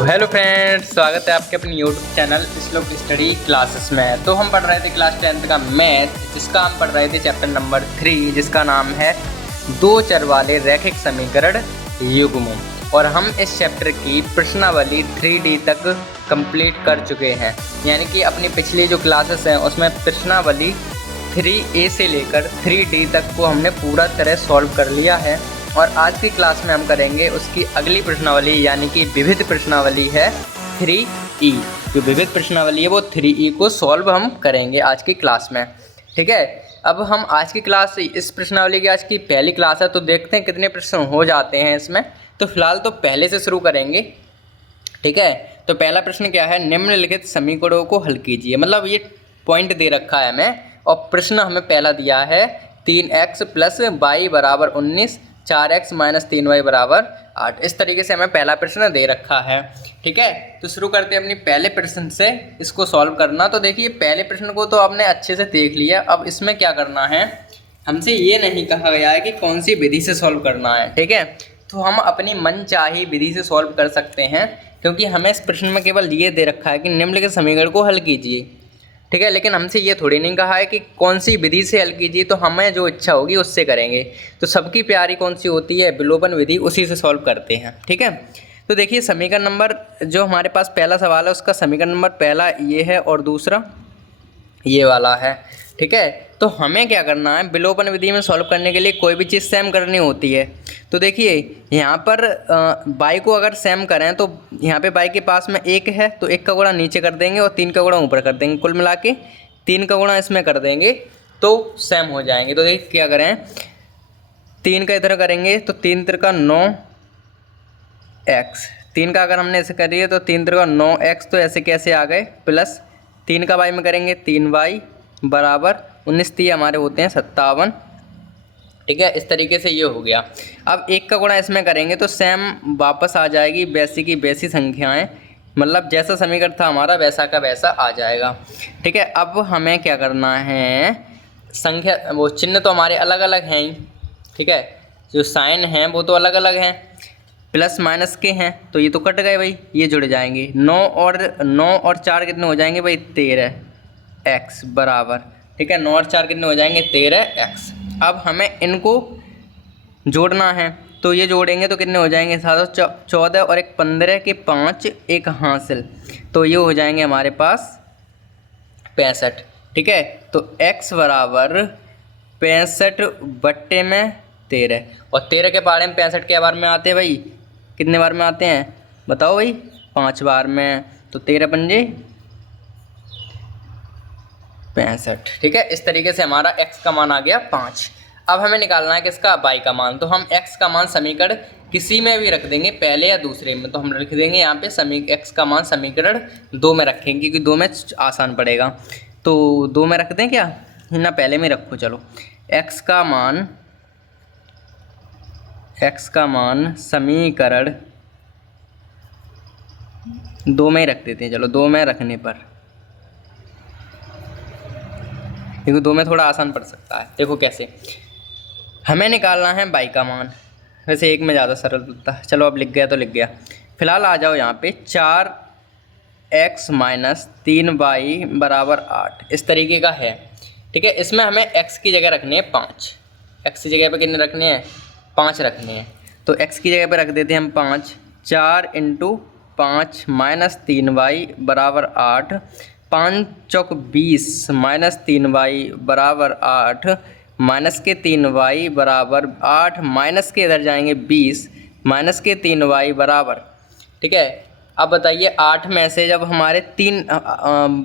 Hello friends, स्वागत है आपके अपने यूट्यूब चैनल श्लोक स्टडी क्लासेस में। तो हम पढ़ रहे थे क्लास 10th का मैथ, जिसका हम पढ़ रहे थे चैप्टर नंबर 3, जिसका नाम है दो चर वाले रैखिक समीकरण युग्म। और हम इस चैप्टर की प्रश्नावली 3D तक कंप्लीट कर चुके हैं, यानी कि अपनी पिछली जो क्लासेस हैं उसमें प्रश्नावली 3A से लेकर 3D तक को हमने पूरा तरह सॉल्व कर लिया है। और आज की क्लास में हम करेंगे उसकी अगली प्रश्नावली, यानी कि विविध प्रश्नावली है 3E। जो विविध प्रश्नावली है वो 3E को सॉल्व हम करेंगे आज की क्लास में। ठीक है, अब हम आज की क्लास, इस प्रश्नावली की आज की पहली क्लास है, तो देखते हैं कितने प्रश्न हो जाते हैं इसमें। तो फिलहाल तो पहले से शुरू करेंगे। ठीक है, तो पहला प्रश्न क्या है, निम्नलिखित समीकरणों को हल कीजिए। मतलब ये पॉइंट दे रखा है हमें और प्रश्न हमें पहला दिया है 3x + y = 19, 4x - 3y = 8। इस तरीके से हमें पहला प्रश्न दे रखा है। ठीक है, तो शुरू करते हैं अपनी पहले प्रश्न से इसको सॉल्व करना। तो देखिए, पहले प्रश्न को तो आपने अच्छे से देख लिया। अब इसमें क्या करना है, हमसे ये नहीं कहा गया है कि कौन सी विधि से सॉल्व करना है। ठीक है, तो हम अपनी मनचाही विधि से सॉल्व कर सकते हैं, क्योंकि हमें इस प्रश्न में केवल ये दे रखा है कि निम्नलिखित समीकरण को हल कीजिए। ठीक है, लेकिन हमसे ये थोड़ी नहीं कहा है कि कौन सी विधि से हल कीजिए, तो हमें जो इच्छा होगी उससे करेंगे। तो सबकी प्यारी कौन सी होती है, विलोपन विधि, उसी से सॉल्व करते हैं। ठीक है, तो देखिए समीकरण नंबर जो हमारे पास पहला सवाल है उसका समीकरण नंबर पहला ये है और दूसरा ये वाला है। ठीक है, तो हमें क्या करना है, विलोपन विधि में सॉल्व करने के लिए कोई भी चीज़ सेम करनी होती है। तो देखिए यहाँ पर बाई को अगर सेम करें तो यहाँ पे बाई के पास में 1 है, तो 1 का गुणा नीचे कर देंगे और 3 का गुणा ऊपर कर देंगे। कुल मिला के 3 का गुणा इसमें कर देंगे तो सेम हो जाएंगे। तो देखिए क्या करें, 3 का इधर करेंगे तो 3 × 9x, 3 का अगर हमने ऐसे करिए तो 3 × 9x, तो ऐसे कैसे आ गए, प्लस 3 का y में करेंगे 3y = 19, 3 हमारे होते हैं 57। ठीक है, इस तरीके से ये हो गया। अब 1 का गुणा इसमें करेंगे तो सेम वापस आ जाएगी, वैसी की वैसी संख्याएं, मतलब जैसा समीकरण था हमारा वैसा का वैसा आ जाएगा। ठीक है, अब हमें क्या करना है, संख्या वो चिन्ह तो हमारे अलग अलग हैं ही। ठीक है, जो साइन हैं वो तो अलग अलग हैं, प्लस माइनस के हैं, तो ये तो कट गए भाई, ये जुड़ जाएंगे। 9 और 4 कितने हो जाएंगे भाई, 13x बराबर। ठीक है, 9 और 4 कितने हो जाएंगे, 13x। अब हमें इनको जोड़ना है, तो ये जोड़ेंगे तो कितने हो जाएंगे, 14 और 1 15 के 5, 1 हासिल, तो ये हो जाएंगे हमारे पास 65। ठीक है, तो x = 65/13, और 13 के बारे में 65 के बार में आते हैं भाई, कितने बार में आते हैं बताओ भाई, 5 बार में, तो 13 × 5 = 65। ठीक है, इस तरीके से हमारा x का मान आ गया 5। अब हमें निकालना है किसका, y का मान। तो हम x का मान समीकरण किसी में भी रख देंगे, पहले या दूसरे में। तो हम लिख देंगे यहाँ पे x का मान समीकरण 2 में रखेंगे, क्योंकि 2 में आसान पड़ेगा। तो 2 में रख दें क्या, ना पहले में रखो, चलो। x का मान समीकरण 2 में ही रख देते हैं, चलो। 2 में रखने पर, क्योंकि 2 में थोड़ा आसान पड़ सकता है। देखो कैसे, हमें निकालना है y का मान, वैसे 1 में ज़्यादा सरल होता है। चलो अब लिख गया तो लिख गया। फिलहाल आ जाओ यहाँ पे, 4x - 3y = 8, इस तरीके का है। ठीक है, इसमें हमें x की जगह रखने हैं 5, x की जगह पे कितने रखने हैं, 5 रखने हैं। तो x की जगह पे रख देते हैं हम 5। 4 × 5 - 3y = 8, 5 चौक 20 - 3y = 8, माइनस के 3y = 8, माइनस के इधर जाएंगे 20, माइनस के 3y =। ठीक है, अब बताइए 8 में से जब हमारे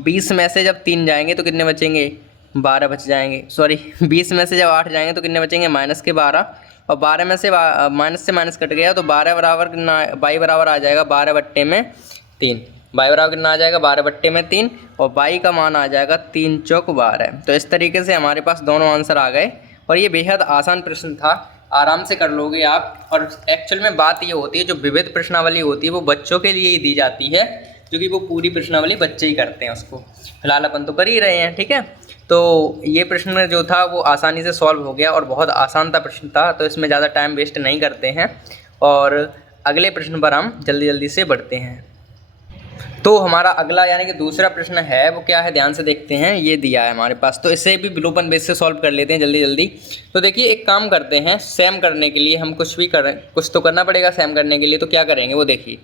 20 में से जब 3 जाएंगे तो कितने बचेंगे, 12 बच जाएंगे। सॉरी, 20 में से जब 8 जाएंगे तो कितने बचेंगे, -12, और 12 में से माइनस से माइनस कट गया तो 12 बराबर कितना, y बराबर आ जाएगा 12/3। y बराबर कितना आ जाएगा, 12/3, और y का मान आ जाएगा 3 चौक 12। तो इस तरीके से हमारे पास दोनों आंसर आ गए, और ये बेहद आसान प्रश्न था, आराम से कर लोगे आप। और एक्चुअल में बात ये होती है, जो विविध प्रश्नावली होती है वो बच्चों के लिए ही दी जाती है, क्योंकि वो पूरी प्रश्नावली बच्चे ही करते हैं उसको। फिलहाल अपन तो कर ही रहे हैं। ठीक है, तो ये प्रश्न जो था वो आसानी से सॉल्व हो गया, और बहुत आसान था प्रश्न था, तो इसमें ज़्यादा टाइम वेस्ट नहीं करते हैं और अगले प्रश्न पर हम जल्दी जल्दी से बढ़ते हैं। तो हमारा अगला यानी कि दूसरा प्रश्न है वो क्या है, ध्यान से देखते हैं। ये दिया है हमारे पास, तो इसे भी विलोपन बेस से सॉल्व कर लेते हैं जल्दी जल्दी। तो देखिए एक काम करते हैं, सेम करने के लिए हम कुछ भी करें, कुछ तो करना पड़ेगा सेम करने के लिए। तो क्या करेंगे वो देखिए,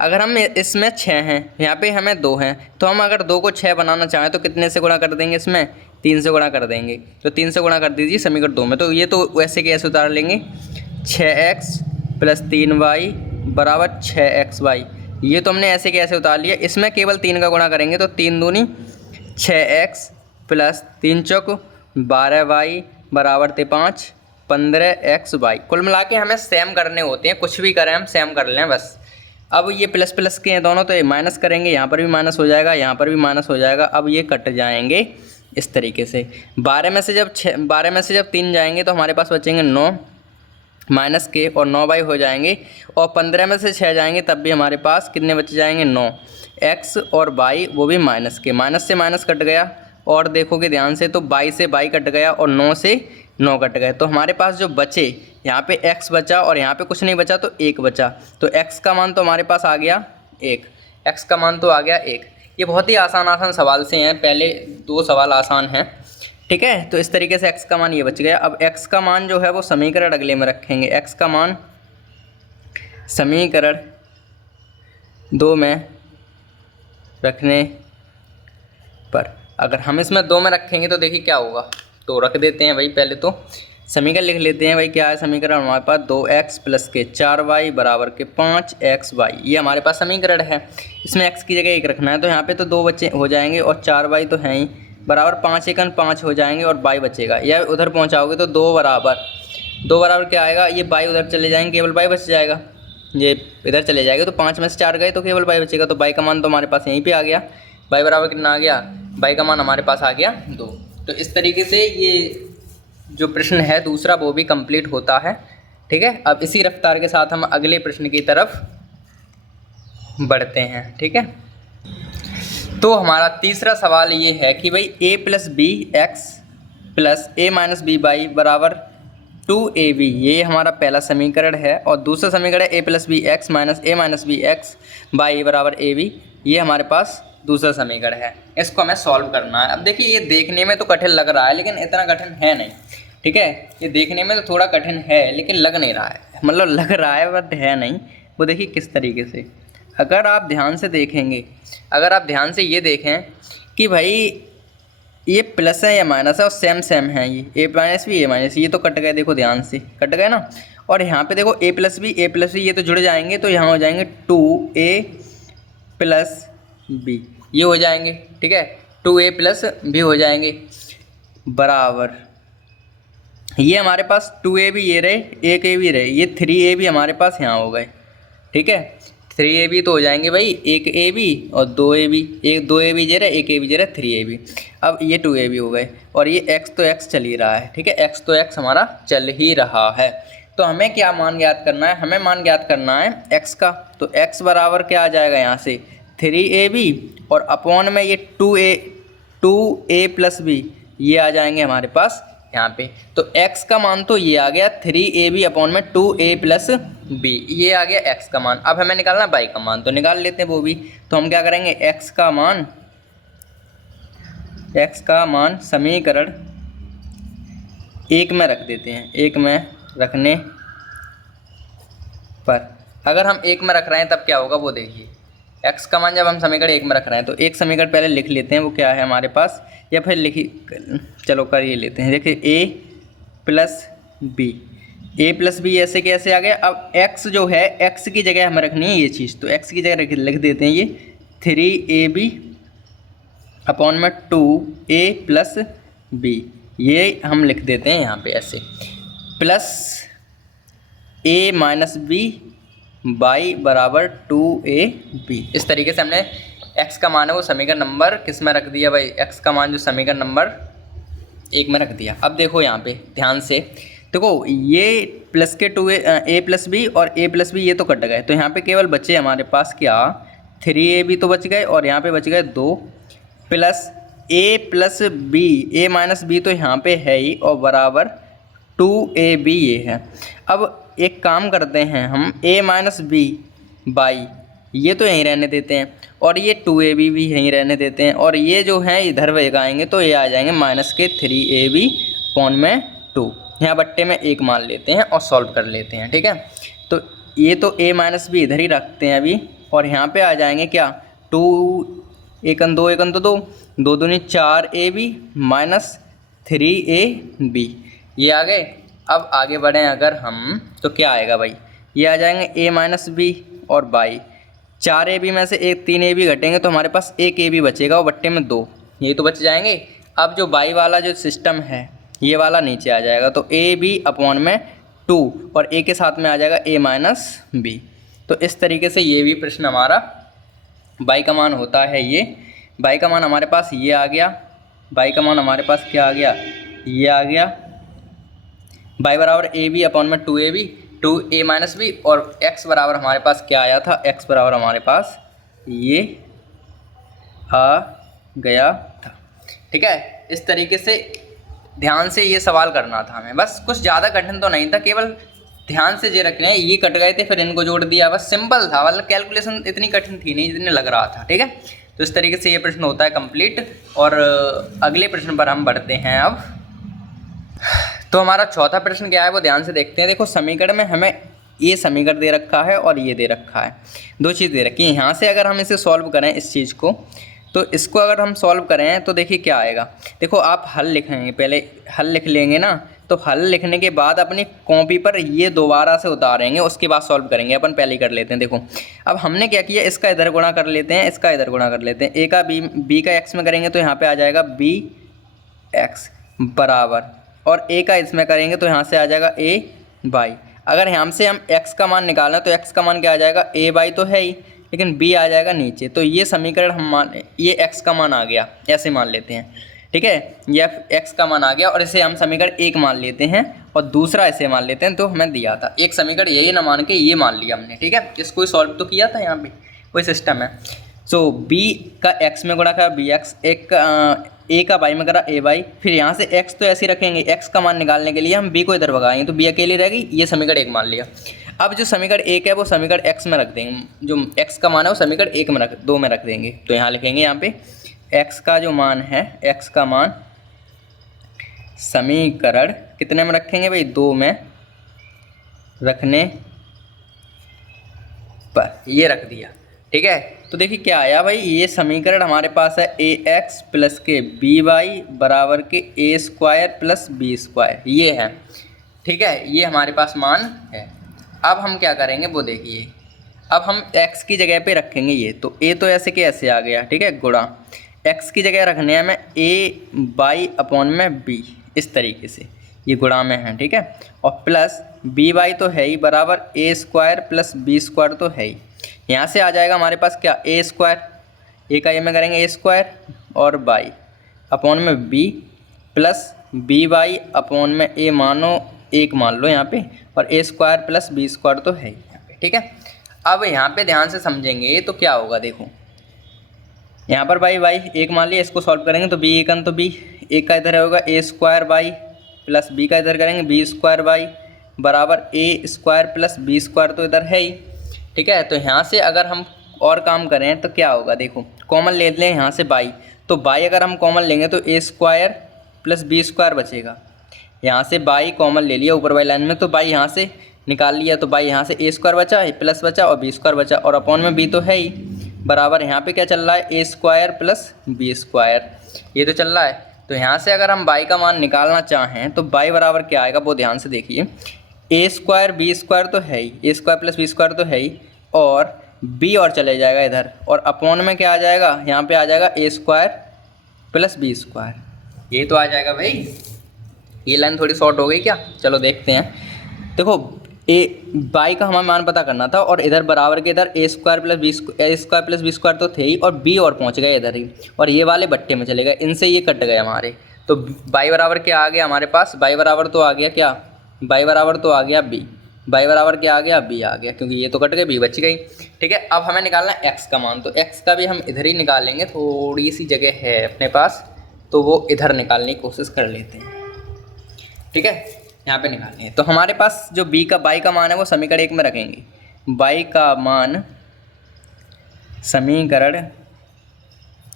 अगर हम इसमें 6 हैं, यहाँ पे हमें 2 हैं, तो हम अगर 2 को 6 बनाना चाहें तो कितने से गुणा कर देंगे, इसमें 3 से गुणा कर देंगे। तो 3 से गुणा कर दीजिए समीकरण 2 में। तो ये तो वैसे कैसे उतार लेंगे, 6x + 3y = 6xy। ये तो हमने ऐसे कैसे उतार लिया। इसमें केवल 3 का गुणा करेंगे तो 3 दूनी 6x + 3 चौक 12y = 5 15xy। कुल मिला के हमें सेम करने होते हैं, कुछ भी करें हम सेम कर लें बस। अब ये प्लस प्लस के हैं दोनों, तो ये माइनस करेंगे, यहाँ पर भी माइनस हो जाएगा, यहाँ पर भी माइनस हो जाएगा। अब ये कट जाएंगे इस तरीके से। 12 में से जब 3 जाएंगे तो हमारे पास बचेंगे 9 माइनस के, और 9y हो जाएंगे। और 15 में से 6 जाएंगे तब भी हमारे पास कितने बच जाएंगे, 9। x और y वो भी माइनस के, माइनस से माइनस कट गया। और देखोगे ध्यान से तो y से y कट गया और 9 से 9 कट गए। तो हमारे पास जो बचे, यहाँ पे x बचा और यहाँ पे कुछ नहीं बचा तो 1 बचा। तो x का मान तो हमारे पास आ गया 1, x का मान तो आ गया 1। ये बहुत ही आसान सवाल से हैं, पहले 2 सवाल आसान हैं, ठीक है। तो इस तरीके से x का मान ये बच गया। अब x का मान जो है वो समीकरण अगले में रखेंगे। x का मान समीकरण 2 में रखने पर अगर हम इसमें 2 में रखेंगे तो देखिए क्या होगा। तो रख देते हैं भाई, पहले तो समीकरण लिख लेते हैं भाई। क्या है समीकरण हमारे पास, 2x + 4y = 5xy। ये हमारे पास समीकरण है। इसमें x की जगह 1 रखना है, तो यहाँ पे तो 2 बच्चे हो जाएंगे और 4y तो हैं ही, बराबर 5 × 5 हो जाएंगे और y बचेगा। या उधर पहुँचाओगे तो 2 बराबर क्या आएगा, ये y उधर चले जाएंगे, केवल y बच जाएगा। ये इधर चले जाएगा तो 5 में से 4 गए तो केवल y बचेगा। तो y का मान तो हमारे पास यहीं पे आ गया। y बराबर कितना आ गया, y का मान हमारे पास आ गया 2। तो इस तरीके से ये जो प्रश्न है दूसरा वो भी कंप्लीट होता है, ठीक है। अब इसी रफ्तार के साथ हम अगले प्रश्न की तरफ बढ़ते हैं, ठीक है। तो हमारा तीसरा सवाल ये है कि भाई a + bx + a - by = 2ab। ये हमारा पहला समीकरण है। और दूसरा समीकरण है a + bx - a - bx y = ab। ये हमारे पास दूसरा समीकरण है। इसको हमें सॉल्व करना है। अब देखिए ये देखने में तो कठिन लग रहा है लेकिन इतना कठिन है नहीं, ठीक है। ये देखने में तो थोड़ा कठिन है लेकिन लग नहीं रहा है, मतलब लग रहा है बट है नहीं। वो देखिए किस तरीके से, अगर आप ध्यान से देखेंगे, अगर आप ध्यान से ये देखें कि भाई ये प्लस है या माइनस है और सेम है, ये a - b a - ये तो कट गए, देखो ध्यान से कट गए ना। और यहाँ पे देखो a + b ये तो जुड़ जाएंगे, तो यहाँ हो जाएंगे 2a + b, ये हो जाएंगे, ठीक है। 2a + b हो जाएंगे बराबर, ये हमारे पास 2a भी ये रहे, 1a भी रहे, ये 3a भी हमारे पास यहाँ हो गए, ठीक है। 3ab तो हो जाएंगे भाई 1ab और 2ab, 2ab ये रहे, 1ab ये रहे, 3ab। अब ये 2ab हो गए और ये x तो x चल ही रहा है, ठीक है। x तो x हमारा चल ही रहा है। तो हमें क्या मान ज्ञात करना है, हमें मान ज्ञात करना है x का। तो x बराबर क्या आ जाएगा यहाँ से 3ab और अपॉन में ये 2a + b, ये आ जाएंगे हमारे पास यहाँ पे। तो x का मान तो ये आ गया 3ab अपॉन में 2a + b, ये आ गया x का मान। अब हमें निकालना y का मान, तो निकाल लेते हैं वो भी। तो हम क्या करेंगे, x का मान समीकरण 1 में रख देते हैं। 1 में रखने पर अगर हम 1 में रख रहे हैं तब क्या होगा वो देखिए। x का मान जब हम समीकरण 1 में रख रहे हैं तो एक समीकरण पहले लिख लेते हैं, वो क्या है हमारे पास, या फिर चलो कर ही लेते हैं। देखिए a + b ऐसे कैसे आ गया। अब x जो है, x की जगह हमें रखनी है ये चीज़, तो x की जगह लिख देते हैं ये 3ab अपॉन में 2a + b, ये हम लिख देते हैं यहाँ पे ऐसे, plus a - b y = 2ab। इस तरीके से हमने x का मान है वो समीकरण नंबर किस में रख दिया भाई, x का मान जो समीकरण नंबर 1 में रख दिया। अब देखो यहाँ पे ध्यान से देखो, ये प्लस के 2a + b और a + b ये तो कट गए, तो यहाँ पे केवल बचे हमारे पास क्या 3ab तो बच गए और यहाँ पे बच गए 2 plus a + b, a - b तो यहाँ पे है ही और बराबर 2ab ये है। अब एक काम करते हैं हम, a - b बाई ये तो यहीं रहने देते हैं, और ये 2ab भी यहीं रहने देते हैं, और ये जो है इधर लगाएंगे तो ये आ जाएंगे -3ab/2। यहाँ बट्टे में 1 मान लेते हैं और सॉल्व कर लेते हैं, ठीक है। तो ये तो a माइनस बी इधर ही रखते हैं अभी, और यहाँ पे आ जाएंगे क्या 2 1 2 1 तो 2 2 दूनी 4ab -3ab, ये आ गए। अब आगे बढ़ें अगर हम तो क्या आएगा भाई, ये आ जाएंगे a माइनस बी और बाई 4ab में से 3ab घटेंगे तो हमारे पास 1ab बचेगा और बट्टे में 2, ये तो बच जाएंगे। अब जो बाई वाला जो सिस्टम है ये वाला नीचे आ जाएगा, तो ab/2 और a के साथ में आ जाएगा a माइनस बी। तो इस तरीके से ये भी प्रश्न हमारा बाई का मान होता है। ये बाई का मान हमारे पास ये आ गया, बाई का मान हमारे पास क्या आ गया, ये आ गया बाई बराबर ab/2ab 2a माइनस बी, और x बराबर हमारे पास क्या आया था, x बराबर हमारे पास ये आ गया था, ठीक है। इस तरीके से ध्यान से ये सवाल करना था हमें, बस कुछ ज़्यादा कठिन तो नहीं था, केवल ध्यान से ये रखना है। ये कट गए थे फिर इनको जोड़ दिया, बस सिंपल था, मतलब कैलकुलेशन इतनी कठिन थी नहीं जितने लग रहा था, ठीक है। तो इस तरीके से ये प्रश्न होता है कंप्लीट। और अगले प्रश्न पर हम बढ़ते हैं अब। तो हमारा चौथा प्रश्न क्या है वो ध्यान से देखते हैं। देखो समीकरण में हमें ये समीकरण दे रखा है और ये दे रखा है, दो चीज़ दे रखी है। यहाँ से अगर हम इसे सॉल्व करें इस चीज़ को, तो इसको अगर हम सॉल्व करें तो देखिए क्या आएगा। देखो आप हल लिखेंगे, पहले हल लिख लेंगे ना, तो हल लिखने के बाद अपनी कॉपी पर ये दोबारा से उतारेंगे, उसके बाद सॉल्व करेंगे। अपन पहले ही कर लेते हैं। देखो अब हमने क्या किया, इसका इधर गुणा कर लेते हैं, इसका इधर गुणा कर लेते हैं। ए का बी का एक्स में करेंगे तो यहाँ पे आ जाएगा बी एक्स बराबर, और ए का इसमें करेंगे तो यहाँ से आ जाएगा ए बाई। अगर यहाँ से हम x का मान निकालना है तो x का मान क्या आ जाएगा, a बाई तो है ही, लेकिन b आ जाएगा नीचे। तो ये समीकरण हम ये x का मान आ गया, ऐसे मान लेते हैं, ठीक है। ये x का मान आ गया और इसे हम समीकरण 1 मान लेते हैं और दूसरा ऐसे मान लेते हैं। तो हमें दिया था एक समीकरण यही ना मान के ये मान लिया हमने, ठीक है। इसको सॉल्व तो किया था, यहाँ पे कोई सिस्टम है। सो b का x में गुणा करा bx, a का बाई में करा a बाई, फिर यहाँ से x तो ऐसे ही रखेंगे। x का मान निकालने के लिए हम b को इधर भगाएंगे तो b अकेली रहेगी, ये समीकरण 1 मान लिया। अब जो समीकरण 1 है वो समीकरण x में रख देंगे, जो x का मान है वो समीकरण 1 में 2 में रख देंगे। तो यहाँ लिखेंगे, यहाँ पे x का जो मान है, x का मान समीकरण कितने में रखेंगे भाई, 2 में रखने पर ये रख दिया, ठीक है। तो देखिए क्या आया भाई, ये समीकरण हमारे पास है ax प्लस के बी वाई बराबर के a square plus b square, ये है, ठीक है। ये हमारे पास मान है। अब हम क्या करेंगे वो देखिए, अब हम x की जगह पे रखेंगे ये, तो a तो ऐसे के ऐसे आ गया, ठीक है, गुणा x की जगह रखने हैं हमें a बाई अपॉन में b, इस तरीके से ये गुणा में है, ठीक है। और प्लस b बाई तो है ही बराबर a square plus b square तो है ही। यहाँ से आ जाएगा हमारे पास क्या, a स्क्वायर, a का ये में करेंगे a स्क्वायर और बाई अपॉन में b plus b by upon में a मानो 1 मान लो यहाँ पे, और a square plus b square तो है ही यहाँ पे, ठीक है। अब यहाँ पे ध्यान से समझेंगे तो क्या होगा, देखो यहाँ पर बाई 1 मान लिया, इसको सॉल्व करेंगे तो b 1 तो b 1 का इधर होगा a square by plus b का इधर करेंगे b स्क्वायर बाई बराबर a square plus b square तो इधर है ही, ठीक है। तो यहाँ से अगर हम और काम करें तो क्या होगा, देखो कॉमन ले लें यहाँ से बाई, तो बाई अगर हम कॉमन लेंगे तो a square plus b square बचेगा। यहाँ से बाई कॉमन ले लिया ऊपर वाली लाइन में, तो बाई यहाँ से निकाल लिया, तो बाई यहाँ से a स्क्वायर बचा, प्लस बचा और b स्क्वायर बचा, और अपॉन में b तो है ही बराबर यहाँ पे क्या चल रहा है, a square plus b square, ये तो चल रहा है। तो यहाँ से अगर हम बाई का मान निकालना चाहें तो बाई बराबर क्या आएगा वो ध्यान से देखिए, a स्क्वायर b स्क्वायर तो है ही, a square plus b square तो है ही, और b और चले जाएगा इधर, और अपॉन में क्या आ जाएगा, यहाँ पे आ जाएगा a square plus b square, ये तो आ जाएगा भाई। ये लाइन थोड़ी शॉर्ट हो गई क्या, चलो देखते हैं। देखो बाई का हमें मान पता करना था, और इधर बराबर के इधर a square plus b square तो थे ही, और b और पहुँच गए इधर ही, और ये वाले बट्टे में चले गए, इनसे ये कट गए हमारे। तो बाई बराबर क्या आ गया हमारे पास, बाई बराबर तो आ गया क्या, बाई बराबर तो आ गया b, बाई बराबर क्या आ गया, b आ गया, क्योंकि ये तो कट गए, b बच गई, ठीक है। अब हमें निकालना है x का मान, तो x का भी हम इधर ही निकालेंगे, थोड़ी सी जगह है अपने पास, तो वो इधर निकालने की कोशिश कर लेते हैं, ठीक है। यहाँ पे निकालने हैं तो हमारे पास जो बाई का मान है वो समीकरण 1 में रखेंगे। बाई का मान समीकरण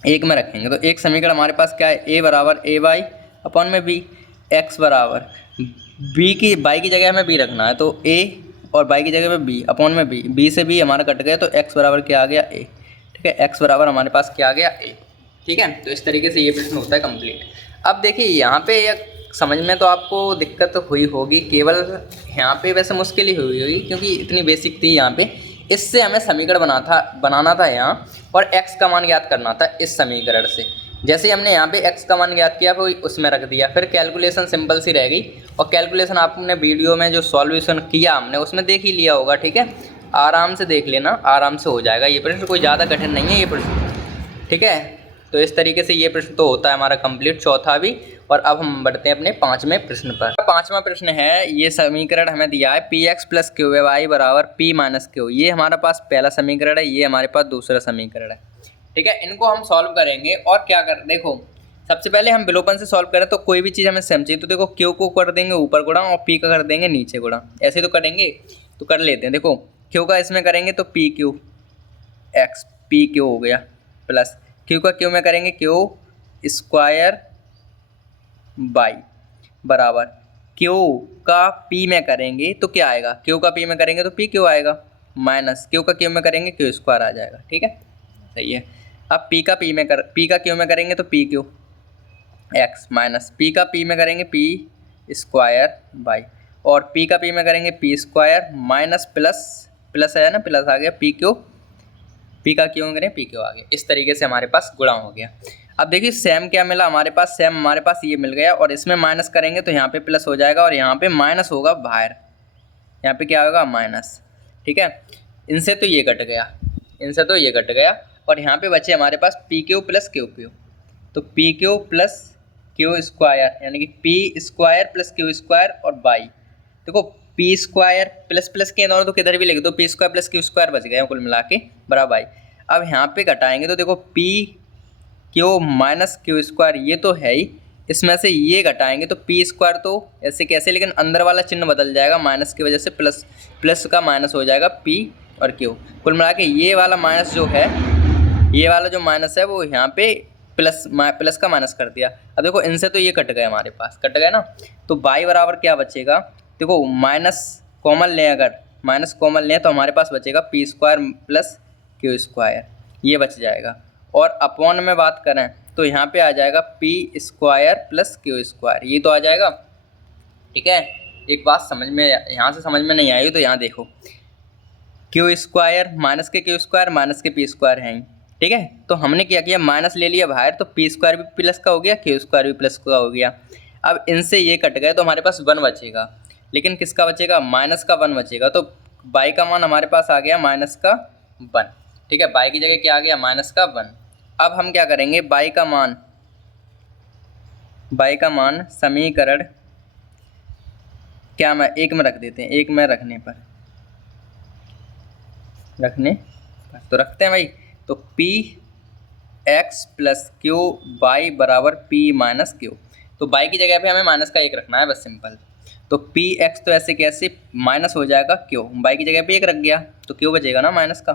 एक में रखेंगे तो एक समीकरण हमारे पास क्या है, ए बराबर ए वाई अपॉन में बी, एक्स बराबर बी की बाई की जगह हमें बी रखना है तो ए और बाई की जगह पे बी अपॉन में बी से बी हमारा कट गया तो एक्स बराबर क्या आ गया ए। ठीक है, एक्स बराबर हमारे पास क्या आ गया ए। ठीक है, तो इस तरीके से ये प्रश्न होता है कंप्लीट। अब देखिए यहाँ पे एक समझ में तो आपको दिक्कत हुई होगी, केवल यहाँ पे वैसे मुश्किल ही हुई होगी क्योंकि इतनी बेसिक थी यहाँ पे। इससे हमें समीकरण बनाना था यहाँ और x का मान ज्ञात करना था इस समीकरण से। जैसे हमने यहाँ पे x का मान ज्ञात किया फिर उसमें रख दिया, फिर कैलकुलेशन सिंपल सी रह गई। और कैलकुलेशन आपने वीडियो में जो सॉल्यूशन किया हमने उसमें देख ही लिया होगा। ठीक है, आराम से देख लेना, आराम से हो जाएगा ये प्रश्न, कोई ज़्यादा कठिन नहीं है ये प्रश्न। ठीक है, तो इस तरीके से ये प्रश्न तो होता है हमारा कंप्लीट, चौथा भी। और अब हम बढ़ते हैं अपने पाँचवें प्रश्न पर। पाँचवा प्रश्न है, ये समीकरण हमें दिया है p x plus q y बराबर पी माइनस क्यू। ये हमारा पास पहला समीकरण है, ये हमारे पास दूसरा समीकरण है। ठीक है, इनको हम सॉल्व करेंगे और क्या कर, देखो सबसे पहले हम विलोपन से सॉल्व करें तो कोई भी चीज़ हमें सेम चाहिए तो देखो क्यू को कर देंगे ऊपर गुणा और पी का कर देंगे नीचे गुणा, ऐसे तो करेंगे। तो कर लेते हैं, देखो क्यू का इसमें करेंगे तो P Q x P Q हो गया, प्लस क्यू का क्यू में करेंगे क्यू स्क्वायर बाई बराबर क्यू का पी में करेंगे तो क्या आएगा, क्यू का पी में करेंगे तो पी क्यू आएगा, माइनस क्यू का क्यू में करेंगे क्यू स्क्वायर आ जाएगा। ठीक है, सही है। अब पी का क्यू में करेंगे तो P Q x, minus P का पी में करेंगे पी स्क्वायर बाई, और पी का पी में करेंगे पी स्क्वायर माइनस प्लस है ना, प्लस आ गया पी क्यू, पी का क्यू करें पी क्यू आ गया। इस तरीके से हमारे पास गुणा हो गया। अब देखिए सेम क्या मिला हमारे पास, सेम हमारे पास ये मिल गया और इसमें माइनस करेंगे तो यहाँ पे प्लस हो जाएगा और यहाँ पे माइनस होगा बाहर, यहाँ पे क्या होगा माइनस। ठीक है, इनसे तो ये कट गया, इनसे तो ये कट गया और यहाँ पे बचे हमारे पास P Q plus Q Q, तो P Q plus Q square यानी कि P square plus Q square और बाई, देखो पी स्क्वायर प्लस प्लस के दोनों तो किधर भी लिख दो, P square plus Q square बच गया कुल मिला के बराबर बाई। अब यहाँ पे घटाएंगे तो देखो P Q minus Q square ये तो है ही, इसमें से ये घटाएंगे तो पी स्क्वायर तो ऐसे कैसे, लेकिन अंदर वाला चिन्ह बदल जाएगा माइनस की वजह से, प्लस का माइनस हो जाएगा पी और क्यू। कुल मिला के ये वाला माइनस जो है, ये वाला जो माइनस है वो यहाँ पे प्लस का माइनस कर दिया। अब देखो इनसे तो ये कट गए हमारे पास, कट गए ना, तो बाई बराबर क्या बचेगा, देखो माइनस कॉमन लें, अगर माइनस कॉमन लें तो हमारे पास बचेगा P square plus Q square, ये बच जाएगा। और अपॉन में बात करें तो यहाँ पे आ जाएगा P square plus Q square, ये तो आ जाएगा। ठीक है, एक बात समझ में, यहाँ से समझ में नहीं आई तो यहाँ देखो क्यू स्क्वायर माइनस के क्यू स्क्वायर माइनस के पी स्क्वायर हैं। ठीक है, तो हमने क्या किया, माइनस ले लिया बाहर तो पी स्क्वायर भी प्लस का हो गया, क्यू स्क्वायर भी प्लस का हो गया। अब इनसे ये कट गए तो हमारे पास 1 बचेगा, लेकिन किसका बचेगा, माइनस का 1 बचेगा। तो बाई का मान हमारे पास आ गया माइनस का 1। ठीक है, बाई की जगह क्या आ गया, माइनस का 1। अब हम क्या करेंगे, बाई का मान समीकरण क्या में एक में रख देते हैं, एक में रखने पर तो रखते हैं भाई, तो P x plus Q by बराबर पी माइनस क्यू। तो बाई की जगह पे हमें माइनस का 1 रखना है बस, सिंपल। तो पी एक्स तो ऐसे कैसे माइनस हो जाएगा क्यू, बाई की जगह पे 1 रख गया तो क्यू बचेगा ना माइनस का,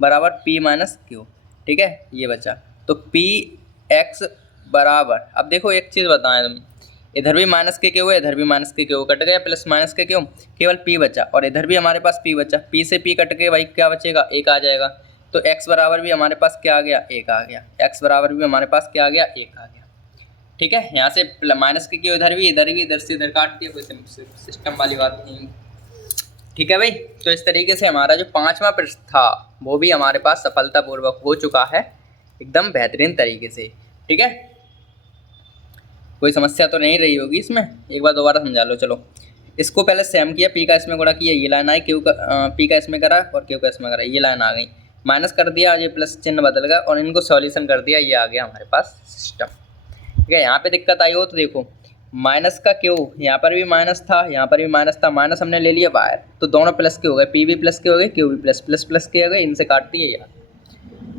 बराबर पी माइनस क्यू। ठीक है, ये बचा। तो पी एक्स बराबर, अब देखो एक चीज़ बताएं तुम, इधर भी माइनस के क्यू है, इधर भी माइनस के क्यू कट गया, प्लस माइनस के क्यू, केवल पी बचा, और इधर भी हमारे पास पी बचा, पी से पी कट के भाई क्या बचेगा, 1 आ जाएगा। तो x बराबर भी हमारे पास क्या आ गया, 1 आ गया, x बराबर भी हमारे पास क्या आ गया, 1 आ गया। ठीक है, यहाँ से माइनस के क्यू इधर भी इधर से इधर काट दिया, कोई सिस्टम वाली बात नहीं। ठीक है भाई, तो इस तरीके से हमारा जो 5वां प्रश्न था वो भी हमारे पास सफलतापूर्वक हो चुका है, एकदम बेहतरीन तरीके से। ठीक है, कोई समस्या तो नहीं रही होगी इसमें, एक बार दोबारा समझा लो। चलो, इसको पहले सेम किया, पी का इसमें गुणा किया, ये लाइन आई, क्यू का पी का इसमें करा और क्यू का इसमें करा, ये लाइन आ गई, माइनस कर दिया, ये प्लस चिन्ह बदल गया और इनको सॉल्यूशन कर दिया, ये आ गया हमारे पास सिस्टम। ठीक है, यहाँ पे दिक्कत आई हो तो देखो माइनस का क्यू, यहाँ पर भी माइनस था, यहाँ पर भी माइनस था, माइनस हमने ले लिया बाहर तो दोनों प्लस के हो गए, पी भी प्लस के हो गए, क्यू भी प्लस के हो गए, इनसे काट दिए यार।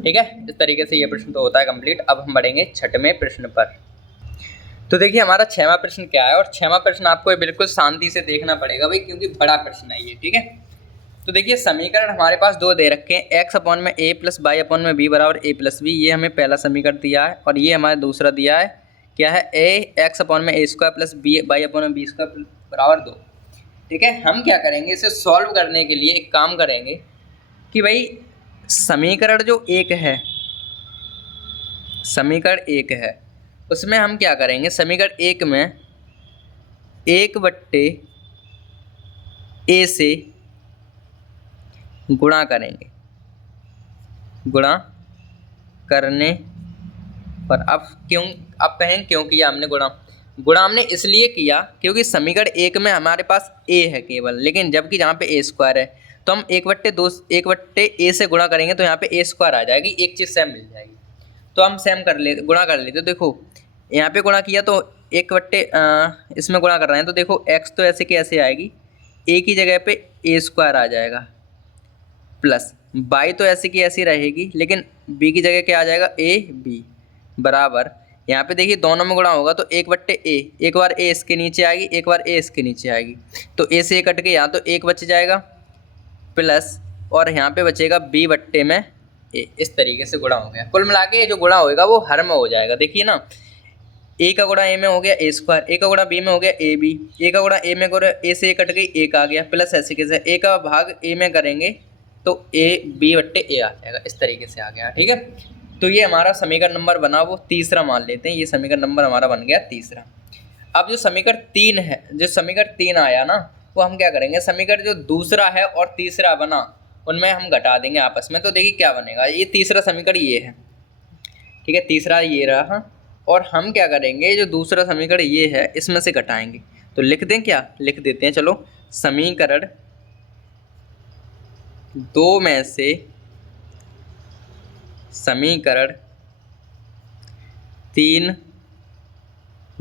ठीक है, इस तरीके से ये प्रश्न तो होता है कंप्लीट। अब हम बढ़ेंगे 6वें प्रश्न पर। तो देखिए हमारा 6वां प्रश्न क्या है, और 6वां प्रश्न आपको बिल्कुल शांति से देखना पड़ेगा भाई, क्योंकि बड़ा प्रश्न है ये। ठीक है, तो देखिए समीकरण हमारे पास दो दे रखे हैं, एक्स अपॉन में ए प्लस बाई अपॉन में बी बराबर ए प्लस बी, ये हमें पहला समीकरण दिया है। और ये हमारा दूसरा दिया है, क्या है, ए एक्स अपॉन में A square plus B by upon में बी स्क्वायर बराबर 2। ठीक है, हम क्या करेंगे, इसे सॉल्व करने के लिए एक काम करेंगे कि भाई समीकरण जो एक है, समीकरण एक है, उसमें हम क्या करेंगे, समीकरण एक में 1/a से गुणा करेंगे, गुणा करने पर अब कहें क्यों किया हमने गुणा हमने इसलिए किया क्योंकि समीकरण एक में हमारे पास a है केवल, लेकिन जबकि जहाँ पे a स्क्वायर है तो हम 1/a से गुणा करेंगे तो यहाँ पे a स्क्वायर आ जाएगी, एक चीज़ सेम मिल जाएगी। तो हम सेम गुणा कर लेते। तो देखो यहाँ पे गुणा किया तो इसमें गुणा कर रहे हैं तो देखो x तो ऐसे की ऐसे आएगी, a की जगह पे a स्क्वायर आ जाएगा, प्लस बाई तो ऐसी की ऐसी रहेगी, लेकिन b की जगह क्या आ जाएगा, a b बराबर, यहाँ पे देखिए दोनों में गुणा होगा तो 1/a, एक बार a इसके नीचे आएगी, एक बार a इसके नीचे आएगी, तो a से a कट के यहाँ तो 1 बच जाएगा, प्लस और यहाँ पे बचेगा b/में a। इस तरीके से गुणा हो गया। कुल मिला के जो गुणा होएगा वो हर में हो जाएगा। देखिए ना, a का गुणा a में हो गया a स्क्वायर, a का गुणा b में हो गया a b, a का गुणा a में गुणा a से a कट गई, एक आ गया, प्लस ऐसे कैसे a का भाग a में करेंगे तो a b/a आ जाएगा, इस तरीके से आ गया। ठीक है, तो ये हमारा समीकरण नंबर बना, वो तीसरा मान लेते हैं, ये समीकरण नंबर हमारा बन गया तीसरा। अब जो समीकरण 3 है, जो समीकरण 3 आया ना, वो हम क्या करेंगे, समीकरण जो दूसरा है और तीसरा बना उनमें हम घटा देंगे आपस में। तो देखिए क्या बनेगा, ये तीसरा समीकरण ये है, ठीक है, तीसरा ये रहा, और हम क्या करेंगे, जो दूसरा समीकरण ये है इसमें से घटाएंगे। तो लिख दें, क्या लिख देते हैं, चलो, समीकरण 2 में से समीकरण 3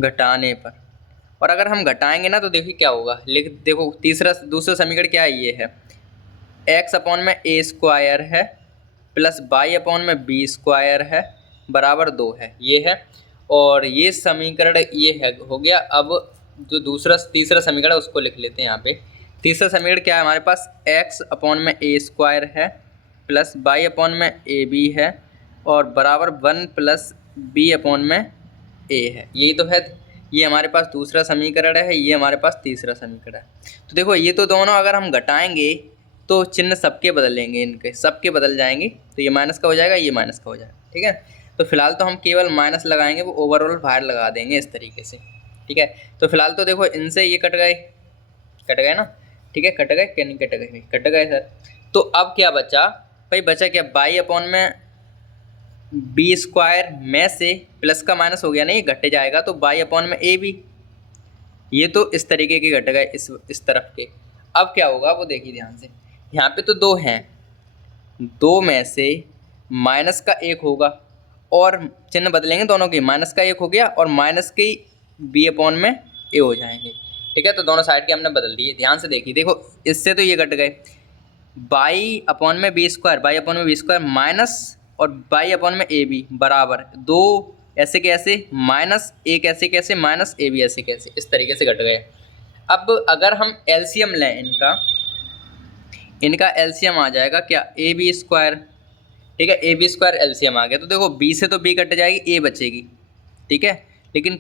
घटाने पर, और अगर हम घटाएंगे ना तो देखिए क्या होगा, देखो दूसरा समीकरण क्या है, ये है x अपॉन में a स्क्वायर है प्लस बाई अपॉन में b स्क्वायर है बराबर 2 है, ये है। और ये समीकरण ये है हो गया। अब जो तीसरा समीकरण है उसको लिख लेते हैं यहाँ पे। तीसरा समीकरण क्या है हमारे पास, x अपॉन में a स्क्वायर है प्लस बाई अपॉन में ए बी है और बराबर 1 प्लस b अपॉन में a है, यही तो है। ये हमारे पास दूसरा समीकरण है, ये हमारे पास तीसरा समीकरण है। तो देखो ये तो दोनों अगर हम घटाएंगे तो चिन्ह सबके बदलेंगे, इनके सबके बदल जाएंगे, तो ये माइनस का हो जाएगा, ये माइनस का हो जाएगा। ठीक है, तो फिलहाल तो हम केवल माइनस लगाएंगे, वो ओवरऑल बाहर लगा देंगे इस तरीके से। ठीक है, तो फिलहाल तो देखो इनसे ये कट गए ना, ठीक है, कट गए क्या, नहीं कट गए सर। तो अब क्या बचा भाई, बचा क्या, बाई अपॉन में बी स्क्वायर में से प्लस का माइनस हो गया ना, ये घट जाएगा, तो बाई अपॉन में ए बी, ये तो इस तरीके के घट गए इस तरफ के। अब क्या होगा वो देखिए ध्यान से, यहाँ पे तो 2 हैं, 2 में से माइनस का 1 होगा और चिन्ह बदलेंगे दोनों के, माइनस का 1 हो गया और माइनस के बी अपॉन में ए हो जाएंगे। ठीक है, तो दोनों साइड के हमने बदल दिए, ध्यान से देखिए। देखो इससे तो ये कट गए, बाई अपॉन में बी स्क्वायर माइनस और बाई अपॉन में ए बी बराबर 2 ऐसे कैसे माइनस 1 ऐसे कैसे माइनस ए बी ऐसे कैसे, इस तरीके से घट गए। अब अगर हम एलसीएम लें, इनका एलसीएम आ जाएगा क्या, ए बी स्क्वायर। ठीक है, ए बी स्क्वायर एलसीएम आ गया, तो देखो बी से तो बी कट जाएगी, ए बचेगी। ठीक है, लेकिन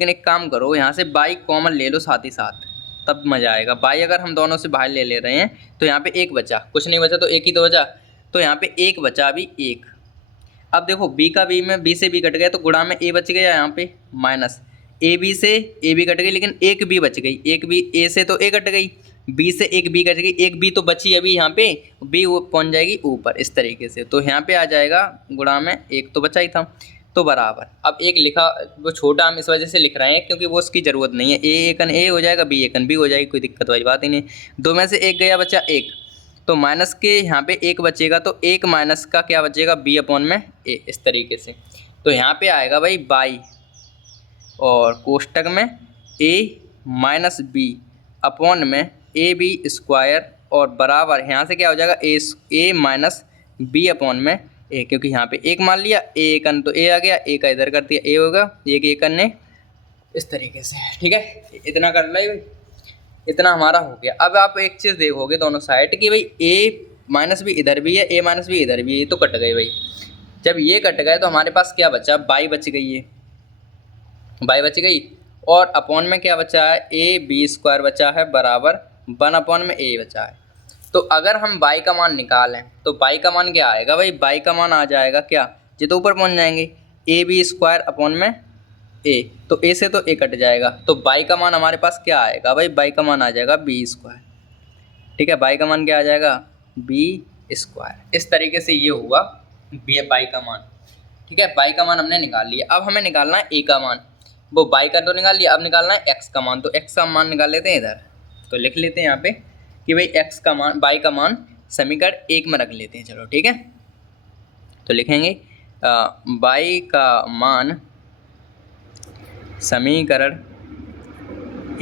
एक काम करो, यहाँ से बाई कॉमन ले लो साथ ही साथ, तब मज़ा आएगा। बाई अगर हम दोनों से बाहर ले रहे हैं तो यहाँ पे 1 बचा, कुछ नहीं बचा तो 1 ही तो बचा, तो यहाँ पे 1 बचा अभी 1। अब देखो बी से बी कट गया तो गुणा में ए बच गया, यहाँ पे माइनस ए बी से ए बी कट गई, लेकिन एक बी बच गई, एक बी ए से तो ए कट गई, बी से एक बी कट गई, एक बी तो बची अभी, यहाँ पे बी पहुँच जाएगी ऊपर इस तरीके से, तो यहाँ पे आ जाएगा गुणा में 1 तो बचा ही था, तो बराबर। अब एक लिखा वो छोटा हम इस वजह से लिख रहे हैं क्योंकि वो उसकी ज़रूरत नहीं है, ए एकन ए हो जाएगा, बी एकन बी हो जाएगी, कोई दिक्कत वाली बात ही नहीं। 2 में से 1 गया, बचा 1, तो माइनस के यहाँ पे 1 बचेगा, तो 1 माइनस का क्या बचेगा, बी अपॉन में ए, इस तरीके से। तो यहाँ पे आएगा भाई बाई और कोष्टक में ए माइनस बी अपॉन में ए बी स्क्वायर और बराबर यहाँ से क्या हो जाएगा, ए माइनस बी अपॉन में ए, क्योंकि यहाँ पे 1 मान लिया, ए एकन तो ए आ गया, ए का इधर कर दिया ए होगा, एक एकन ने, इस तरीके से। ठीक है, इतना कर लो भाई, इतना हमारा हो गया। अब आप एक चीज़ देखोगे दोनों साइड कि भाई ए माइनस बी इधर भी है, ए माइनस बी इधर भी है, ये तो कट गए भाई। जब ये कट गए तो हमारे पास क्या बचा, बाई बच गई है, बाई बच गई। और अपॉन में क्या बचा है, ए बी स्क्वायर बचा है बराबर 1 अपॉन में ए बचा है। तो अगर हम बाई का मान निकालें तो बाई का मान क्या आएगा भाई, बाई का मान आ जाएगा क्या, ये तो ऊपर पहुंच जाएंगे, ए बी स्क्वायर अपॉन में ए, तो ए से तो ए कट जाएगा, तो बाई का मान हमारे पास क्या आएगा भाई, बाई का मान आ जाएगा बी स्क्वायर। ठीक है, बाई का मान क्या आ जाएगा, बी स्क्वायर। इस तरीके से ये हुआ बी बाई का मान। ठीक है, बाई का मान हमने निकाल लिया। अब हमें निकालना है ए का मान, वो बाई का तो निकाल लिया, अब निकालना है एक्स का मान। तो एक्स का मान निकाल लेते हैं इधर, तो लिख लेते हैं यहाँ पे कि भाई एक्स का मान, बाई का मान समीकरण 1 में रख लेते हैं। चलो ठीक है, तो लिखेंगे बाई का मान समीकरण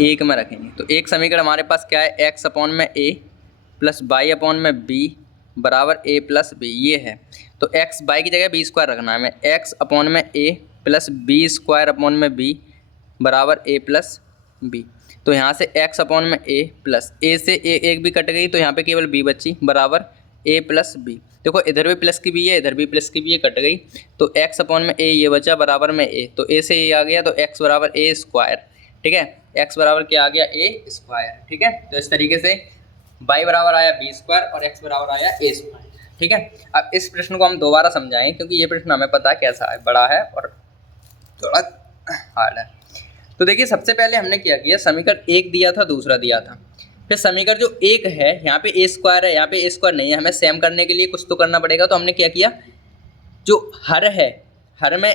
1 में रखेंगे। तो एक समीकरण हमारे पास क्या है, एक्स अपॉन में ए प्लस बाई अपॉन में बी बराबर ए प्लस बी, ये है। तो एक्स बाई की जगह बी स्क्वायर रखना है हमें, एक्स अपॉन में ए प्लस बी स्क्वायर अपॉन में बी बराबर ए प्लस बी। तो यहाँ से एक्स अपॉन में ए प्लस ए से ए एक भी कट गई, तो यहाँ पे केवल बी बची बराबर ए प्लस बी। देखो इधर भी प्लस की बी है, इधर भी प्लस की बी है, कट गई। तो एक्स अपॉन में ए ये बचा बराबर में ए, तो ए से ए आ गया, तो एक्स बराबर ए स्क्वायर। ठीक है, एक्स बराबर क्या आ गया, ए स्क्वायर। ठीक है, तो इस तरीके से बाई बराबर आया बी स्क्वायर और एक्स बराबर आया ए स्क्वायर। ठीक है, अब इस प्रश्न को हम दोबारा समझाएं क्योंकि ये प्रश्न हमें पता है कैसा है, बड़ा है और थोड़ा हार्ड है। तो देखिए सबसे पहले हमने क्या किया, समीकरण 1 दिया था, दूसरा दिया था, फिर समीकरण जो 1 है यहाँ पे ए स्क्वायर है, यहाँ पे ए स्क्वायर नहीं है, हमें सेम करने के लिए कुछ तो करना पड़ेगा। तो हमने क्या किया, जो हर है हर में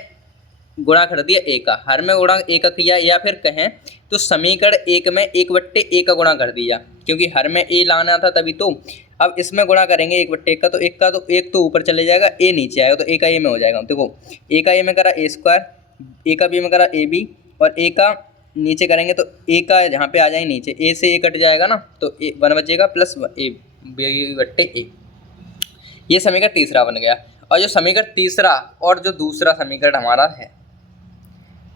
गुणा कर दिया ए का, हर में गुणा ए का किया, या फिर कहें तो समीकरण 1 में 1/a का गुणा कर दिया, क्योंकि हर में ए लाना था तभी। तो अब इसमें गुणा करेंगे 1/1 का, तो एक तो ऊपर चले जाएगा, ए नीचे आएगा, तो ए का ए में हो जाएगा। देखो ए का ए में करा ए स्क्वायर, ए का बी में करा ए बी, और ए का नीचे करेंगे तो ए का यहाँ पे आ जाएंगे नीचे, ए से ए कट जाएगा ना, तो ए 1 बचेगा प्लस ए बी/a। ये समीकरण तीसरा बन गया। और जो समीकरण तीसरा और जो दूसरा समीकरण हमारा है,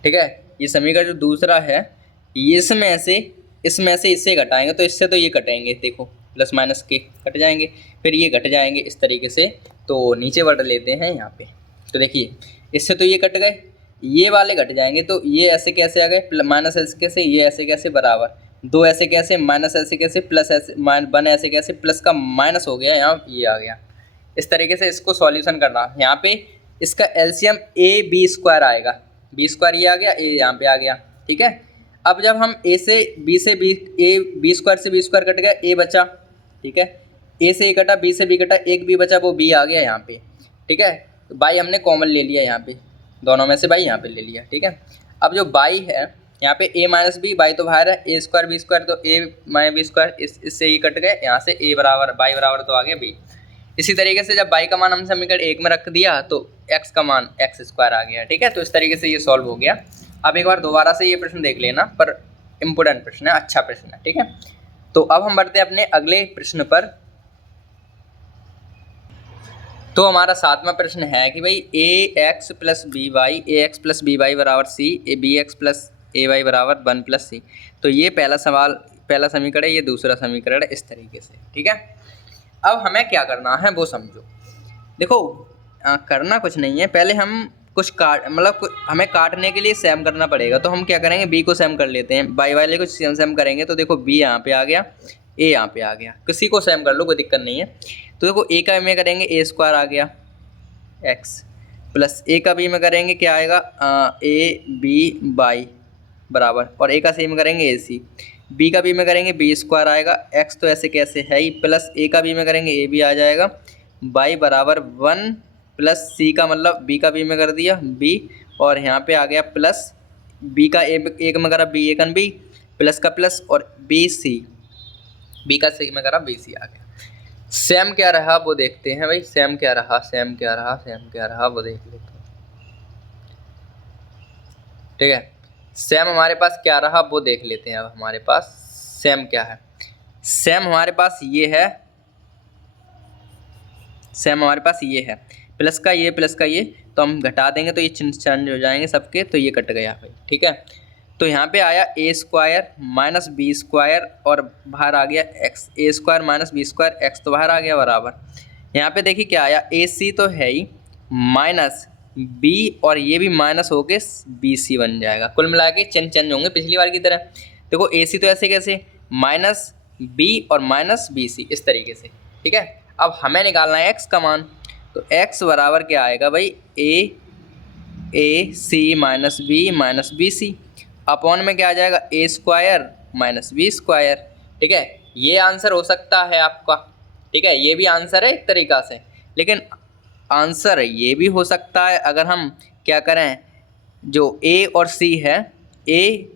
ठीक है, ये समीकरण जो दूसरा है, इसमें से इससे घटाएंगे तो इससे तो ये कटेंगे, देखो प्लस माइनस के कट जाएंगे, फिर ये घट जाएंगे इस तरीके से। तो नीचे बढ़ लेते हैं यहाँ पे, तो देखिए इससे तो ये कट गए, ये वाले घट जाएंगे, तो ये ऐसे कैसे आ गए, माइनस ऐसे कैसे, ये ऐसे कैसे बराबर, 2 ऐसे कैसे, माइनस ऐसे कैसे, प्लस ऐसे 1 ऐसे कैसे, प्लस का माइनस हो गया, यहाँ ये आ गया। इस तरीके से इसको सॉल्यूशन करना, यहाँ पे इसका एलसीएम ए बी स्क्वायर आएगा, बी स्क्वायर ये आ गया, ए यहाँ पे आ गया। ठीक है, अब जब हम ए से बी ए बी स्क्वायर से बी स्क्वायर कट गया, ए बचा। ठीक है, ए से ए कटा, बी से बी कटा, एक बी बचा, वो बी आ गया यहाँ पे। ठीक है, तो बाई हमने कॉमन ले लिया यहाँ पे, दोनों में से बाई यहाँ पे ले लिया। ठीक है, अब जो बाई है यहाँ पे ए माइनस बी, बाई तो बाहर है, ए स्क्वायर बी स्क्वायर, तो ए माइनस बी स्क्वायर, इससे ये कट गए, यहाँ से ए बराबर बाई बराबर तो आ गया बी। इसी तरीके से जब बाई का मान हम समीकरण 1 में रख दिया तो एक्स का मान एक्स स्क्वायर आ गया। ठीक है, तो इस तरीके से ये सॉल्व हो गया। अब एक बार दोबारा से ये प्रश्न देख लेना, पर इम्पोर्टेंट प्रश्न है, अच्छा प्रश्न है। ठीक है, तो अब हम बढ़ते हैं अपने अगले प्रश्न पर। तो हमारा 7वां प्रश्न है कि भाई A X plus B Y बराबर C, A B X plus A Y बराबर 1 प्लस सी। तो ये पहला समीकरण है, ये दूसरा समीकरण है, इस तरीके से। ठीक है, अब हमें क्या करना है वो समझो। देखो करना कुछ नहीं है, पहले हम कुछ हमें काटने के लिए सेम करना पड़ेगा। तो हम क्या करेंगे, बी को सेम कर लेते हैं, बाई वाले को सेम करेंगे, तो देखो बी यहाँ पे आ गया, ए यहाँ पे आ गया, किसी को सेम कर लो कोई दिक्कत नहीं है। तो देखो ए का में करेंगे ए स्क्वायर आ गया एक्स, प्लस ए का बी में करेंगे क्या आएगा, ए बी बाई बराबर, और ए का सी में करेंगे ए सी, बी का बी में करेंगे बी स्क्वायर आएगा, एक्स तो ऐसे कैसे है ही, प्लस ए का बी में करेंगे ए बी आ जाएगा, बाई बराबर 1 प्लस सी का मतलब बी का बी में कर दिया बी, और यहाँ पे आ गया प्लस बी का एक में करा बी एकन बी, प्लस का प्लस, और बी सी, बी का सी में करा बी सी आ गया। सेम क्या रहा वो देखते हैं भाई, सेम क्या रहा वो देख लेते हैं। ठीक है, सेम हमारे पास क्या रहा वो देख लेते हैं। अब हमारे पास सेम क्या है, सेम हमारे पास ये है, सेम हमारे पास ये है, प्लस का ये, तो हम घटा देंगे तो ये चिन्ह चेंज हो जाएंगे सबके, तो ये कट गया भाई। ठीक है, तो यहाँ पे आया A square minus B square और बाहर आ गया X, A square minus B square X तो बाहर आ गया बराबर। यहाँ पे देखिए क्या आया, ए सी तो है ही माइनस बी और ये भी माइनस होके बी सी बन जाएगा। कुल मिला के चिन्ह चेंज होंगे पिछली बार की तरह। देखो ए सी तो ऐसे कैसे माइनस बी और माइनस बी सी इस तरीके से, ठीक है। अब हमें निकालना है एक्स का मान, तो एक्स बराबर क्या आएगा भाई, ए सी माइनस बी सी अपॉन में क्या आ जाएगा, ए स्क्वायर माइनस बी स्क्वायर, ठीक है। ये आंसर हो सकता है आपका, ठीक है, ये भी आंसर है एक तरीक़ा से। लेकिन आंसर ये भी हो सकता है अगर हम क्या करें, जो ए और सी है, ए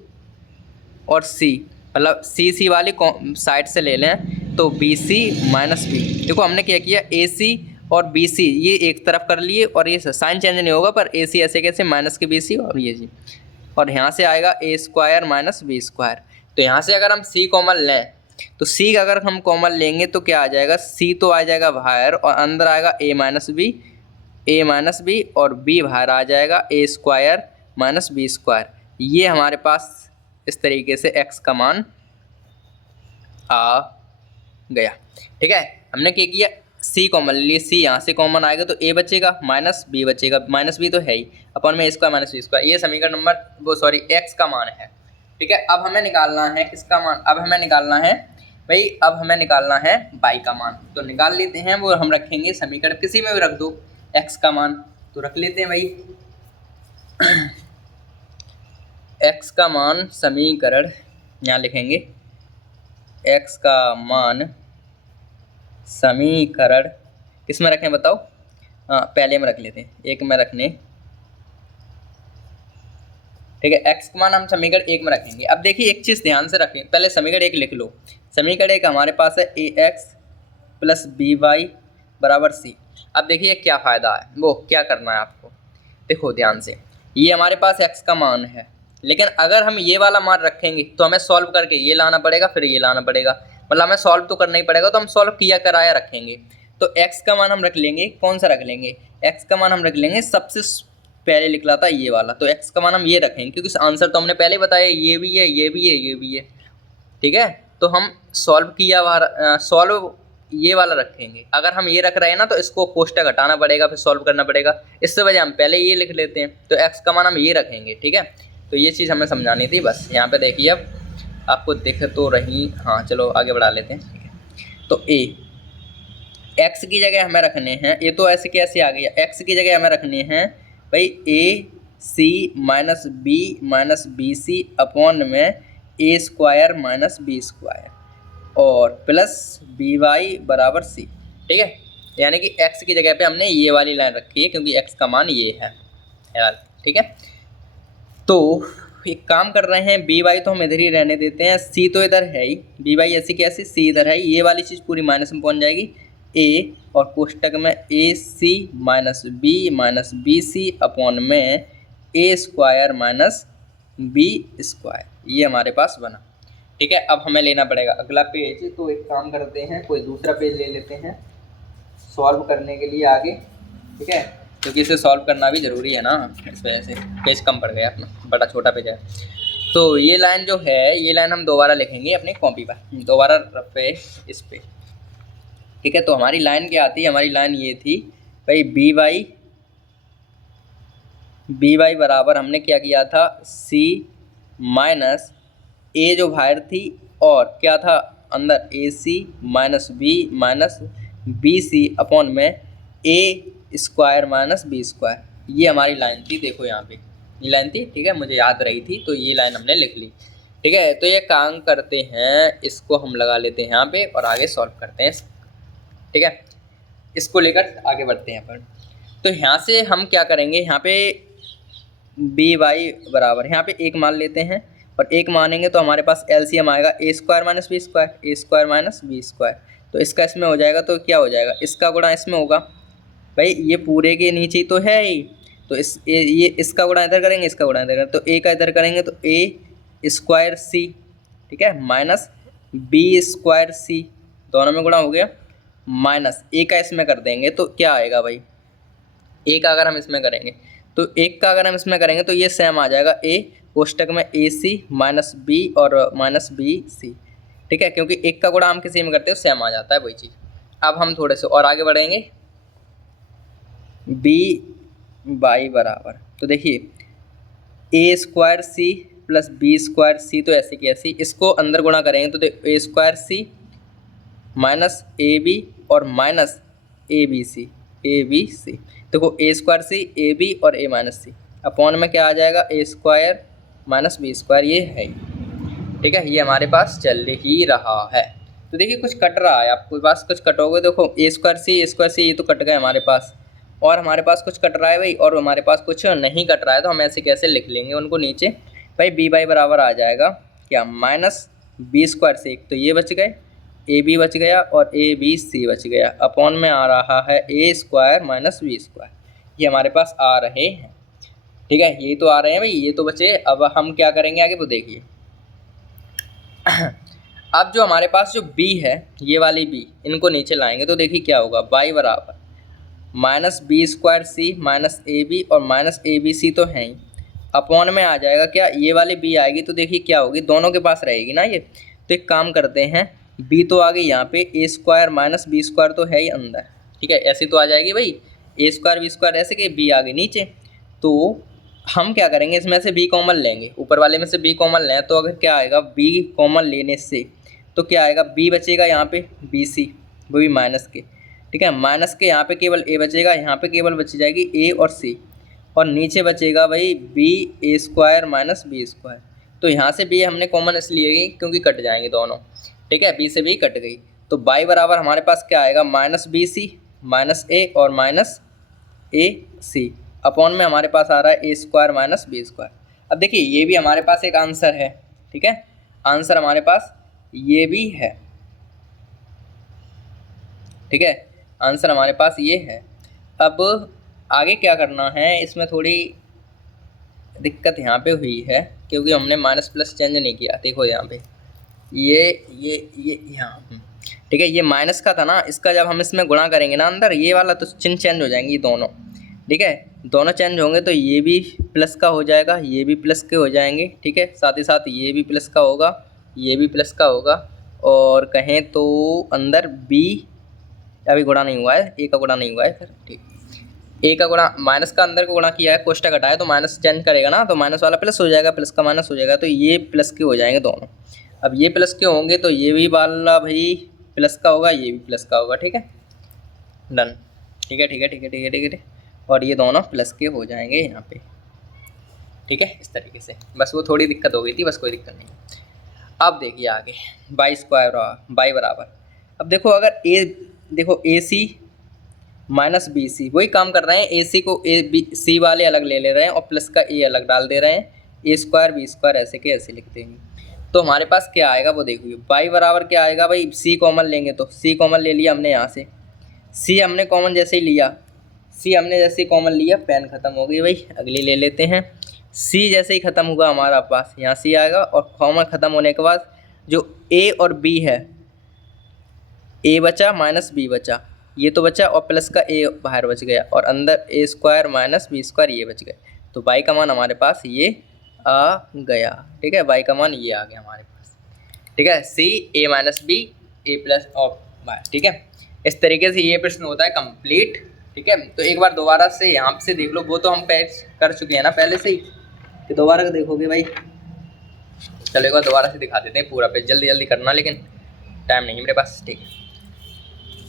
और सी मतलब सी वाली साइड से ले लें तो बी सी माइनस बी। देखो हमने क्या किया, ए सी और बी सी ये एक तरफ कर लिए और ये साइन चेंज नहीं होगा, पर ए सी ऐसे कैसे माइनस के बी सी और ये जी, और यहाँ से आएगा ए स्क्वायर माइनस बी स्क्वायर। तो यहाँ से अगर हम सी कॉमन लें तो सी अगर हम कॉमन लेंगे तो क्या आ जाएगा, सी तो आ जाएगा बाहर और अंदर आएगा ए माइनस बी और बी बाहर आ जाएगा ए स्क्वायर माइनस बी स्क्वायर। ये हमारे पास इस तरीके से एक्स का मान आ गया, ठीक है। हमने क्या किया, सी कॉमन ले लिए, सी यहाँ से कॉमन आएगा तो ए बचेगा माइनस बी बचेगा, माइनस बी तो है ही अपन में A square minus B square. ये समीकरण नंबर एक्स का मान है, ठीक है। अब हमें निकालना है किसका मान, अब हमें निकालना है भाई, अब हमें निकालना है वाई का मान। तो निकाल लेते हैं, वो हम रखेंगे समीकरण किसी में भी रख दो, एक्स का मान तो रख लेते हैं भाई एक्स का मान समीकरण यहाँ लिखेंगे, एक्स का मान समीकरण किस में रखें बताओ, पहले में रख लेते हैं, एक में रखने, ठीक है। एक्स का मान हम समीकरण एक में रखेंगे। अब देखिए एक चीज़ ध्यान से रखें, पहले समीकरण एक लिख लो। समीकरण एक हमारे पास है ए एक्स प्लस बी वाई बराबर सी। अब देखिए क्या फ़ायदा है, वो क्या करना है आपको, देखो ध्यान से, ये हमारे पास एक्स का मान है, लेकिन अगर हम ये वाला मान रखेंगे तो हमें सॉल्व करके ये लाना पड़ेगा, फिर ये लाना पड़ेगा, मतलब हमें सॉल्व तो करना ही पड़ेगा। तो हम सॉल्व किया कराया रखेंगे, तो एक्स का मान हम रख लेंगे, कौन सा रख लेंगे, एक्स का मान हम रख लेंगे सबसे पहले निकला था ये वाला, तो एक्स का मान हम ये रखेंगे क्योंकि आंसर तो हमने पहले बताया ये भी है ये भी है ये भी है, ठीक है। तो हम सॉल्व ये वाला रखेंगे। अगर हम ये रख रहे हैं ना तो इसको कोष्टक घटाना पड़ेगा, फिर सॉल्व करना पड़ेगा, इससे वजह हम पहले ये लिख लेते हैं। तो एक्स का मान हम ये रखेंगे, ठीक है। तो ये चीज़ हमें समझानी थी बस। यहाँ पे देखिए अब आपको दिख तो रही, हाँ चलो आगे बढ़ा लेते हैं, ठीक है। तो ए एक्स की जगह हमें रखने हैं, ये तो ऐसे कैसे आ गया, एक्स की जगह हमें रखने हैं भाई ए सी माइनस बी सी अपॉन में A square minus B square और प्लस बी वाई बराबर सी, ठीक है। यानी कि एक्स की जगह पे हमने ये वाली लाइन रखी है क्योंकि एक्स का मान ये है यार, ठीक है। तो एक काम कर रहे हैं, बी वाई तो हम इधर ही रहने देते हैं, सी तो इधर है ही, बी वाई ऐसी कैसी, सी इधर है, ये वाली चीज़ पूरी माइनस में पहुंच जाएगी, ए और कोष्टक में ए सी माइनस बी सी अपॉन में A square minus B square, ये हमारे पास बना, ठीक है। अब हमें लेना पड़ेगा अगला पेज, तो एक काम करते हैं, कोई दूसरा पेज ले लेते हैं सॉल्व करने के लिए आगे, ठीक है, क्योंकि इसे सॉल्व करना भी ज़रूरी है ना, इस वजह से पेज कम पड़ गया अपना, बड़ा छोटा पेज है। तो ये लाइन जो है, ये लाइन हम दोबारा लिखेंगे अपनी कॉपी पर, दोबारा पे इस पे, ठीक है। तो हमारी लाइन क्या आती है, हमारी लाइन ये थी भाई बी वाई बराबर हमने क्या किया था, सी माइनस ए जो बाहर थी और क्या था अंदर, ए सी माइनस बी सी अपॉन में A square minus B square, ये हमारी लाइन थी। देखो यहाँ पे ये लाइन थी, ठीक है, मुझे याद रही थी तो ये लाइन हमने लिख ली, ठीक है। तो ये काम करते हैं, इसको हम लगा लेते हैं यहाँ पे और आगे सॉल्व करते हैं, ठीक है। इसको लेकर आगे बढ़ते हैं अपन। तो यहाँ से हम क्या करेंगे, यहाँ पे बी वाई बराबर, यहाँ पे एक मान लेते हैं और एक मानेंगे तो हमारे पास एलसीएम आएगा ए स्क्वायर माइनस बी स्क्वायर, तो इसका इसमें हो जाएगा, तो क्या हो जाएगा, इसका गुणा इसमें होगा भाई, ये पूरे के नीचे ही तो है ही, तो ये इसका गुणा इधर करेंगे, इसका गुणा इधर करेंगे, तो ए का इधर करेंगे तो ए स्क्वायर सी, ठीक है, माइनस बी स्क्वायर सी, दोनों में गुणा हो गया, माइनस ए का इसमें कर देंगे तो क्या आएगा भाई, ए का अगर हम इसमें करेंगे तो 1 का अगर हम इसमें करेंगे तो ये सेम आ जाएगा ए कोष्टक में AC माइनस बी और माइनस BC, ठीक है, क्योंकि 1 का गुणा हम किसी में करते हो सेम आ जाता है वही चीज़। अब हम थोड़े से और आगे बढ़ेंगे, BY बराबर, तो देखिए A² C plus B² C, तो ऐसे की ऐसी इसको अंदर गुणा करेंगे तो A² C माइनस AB और माइनस ABC देखो A² C AB और A माइनस C अपॉन में क्या आ जाएगा A² माइनस B², ये है, ठीक है, ये हमारे पास चल ही रहा है। तो देखिए कुछ कट रहा है, आपके पास कुछ कटोगे, देखो A² C ये तो कट गए हमारे पास्, और हमारे पास कुछ कट रहा है भाई, और हमारे पास कुछ नहीं कट रहा है, तो हम ऐसे कैसे लिख लेंगे उनको नीचे भाई। BY बराबर आ जाएगा क्या माइनस B², तो ये बच गए, AB बच गया और ABC बच गया, अपॉन में आ रहा है A² माइनस B², ये हमारे पास आ रहे हैं, ठीक है, ये तो आ रहे हैं भाई, ये तो बचे। अब हम क्या करेंगे आगे वो देखिए। अब जो हमारे पास जो B है, ये वाली B, इनको नीचे लाएंगे तो देखिए क्या होगा, Y बराबर माइनस B²C माइनस AB और माइनस ABC तो हैं ही, अपॉन में आ जाएगा क्या, ये वाली B आएगी तो देखिए क्या होगी, दोनों के पास रहेगी ना ये। तो एक काम करते हैं, B तो आ गई यहाँ पे, A² माइनस B² तो है ही अंदर, ठीक है, ऐसी तो आ जाएगी भाई, A² B² ऐसे कि B आ गई नीचे। तो हम क्या करेंगे, इसमें से B कॉमन लेंगे, ऊपर वाले में से B कॉमन लें तो अगर क्या आएगा, B कॉमन लेने से तो क्या आएगा, B बचेगा यहाँ पे BC, वो भी माइनस के, ठीक है, माइनस के यहाँ पे केवल A बचेगा, यहाँ पे केवल बच जाएगी A और C, और नीचे बचेगा भाई B A² माइनस B²। तो यहाँ से B हमने कॉमन इसलिए गई क्योंकि कट जाएंगे दोनों, ठीक है, B से B कट गई। तो Y बराबर हमारे पास क्या आएगा, माइनस BC माइनस A और माइनस AC, अपॉन में हमारे पास आ रहा है A² माइनस B²। अब देखिए ये भी हमारे पास एक आंसर है, ठीक है, आंसर हमारे पास ये भी है, ठीक है, आंसर हमारे पास ये है। अब आगे क्या करना है, इसमें थोड़ी दिक्कत यहाँ पे हुई है क्योंकि हमने माइनस प्लस चेंज नहीं किया। देखो यहाँ पे ये यहाँ, ठीक है, ये माइनस का था ना, इसका जब हम इसमें गुणा करेंगे ना अंदर, ये वाला तो चिन्ह चेंज हो जाएंगे दोनों, ठीक है, दोनों चेंज होंगे तो ये भी प्लस का हो जाएगा, ये भी प्लस के हो जाएंगे, ठीक है, साथ ही साथ ये भी प्लस का होगा, ये भी प्लस का होगा, और कहें तो अंदर B अभी गुणा नहीं हुआ है, A का गुणा नहीं हुआ है, फिर ठीक, A का गुणा माइनस का अंदर को गुणा किया है, कोष्टक हटाया तो माइनस चेंज करेगा ना, तो माइनस वाला प्लस हो जाएगा, प्लस का माइनस हो जाएगा, तो ये प्लस के हो जाएंगे दोनों। अब ये प्लस के होंगे तो ये भी वाला भाई प्लस का होगा, ये भी प्लस का होगा, ठीक है, डन, ठीक है, ठीक है, ठीक है, ठीक है, ठीक है, और ये दोनों प्लस के हो जाएंगे यहाँ पे, ठीक है, इस तरीके से। बस वो थोड़ी दिक्कत हो गई थी, बस कोई दिक्कत नहीं। अब देखिए आगे Y बराबर, अब देखो अगर देखो AC माइनस BC, वही काम कर रहे हैं, AC को C वाले अलग ले रहे हैं और प्लस का A अलग डाल दे रहे हैं, A² B² ऐसे के ऐसे लिख देंगे। तो हमारे पास क्या आएगा वो देखिए, Y बराबर क्या आएगा भाई, C कॉमन लेंगे तो C कॉमन ले लिया हमने यहाँ से, C हमने कॉमन जैसे ही लिया, C हमने जैसे ही कॉमन लिया, पेन ख़त्म हो गई भाई, अगली ले लेते हैं। C जैसे ही ख़त्म हुआ हमारा पास, यहाँ C आएगा, और कॉमन ख़त्म होने के बाद जो A और B है, A बचा माइनस B बचा, ये तो बचा, और प्लस का A बाहर बच गया, और अंदर A² माइनस B² ये बच गए। तो Y का मान हमारे पास ये आ गया, ठीक है, Y का मान ये आ गया हमारे पास, ठीक है, C A minus B A plus और Y, ठीक है, इस तरीके से ये प्रश्न होता है कंप्लीट, ठीक है। तो एक बार दोबारा से यहाँ से देख लो, वो तो हम पेज कर चुके हैं ना पहले से ही, कि दोबारा का देखोगे भाई, चलो एक बार दोबारा से दिखा देते हैं पूरा पेज, जल्दी जल्दी करना, लेकिन टाइम नहीं मेरे पास, ठीक है।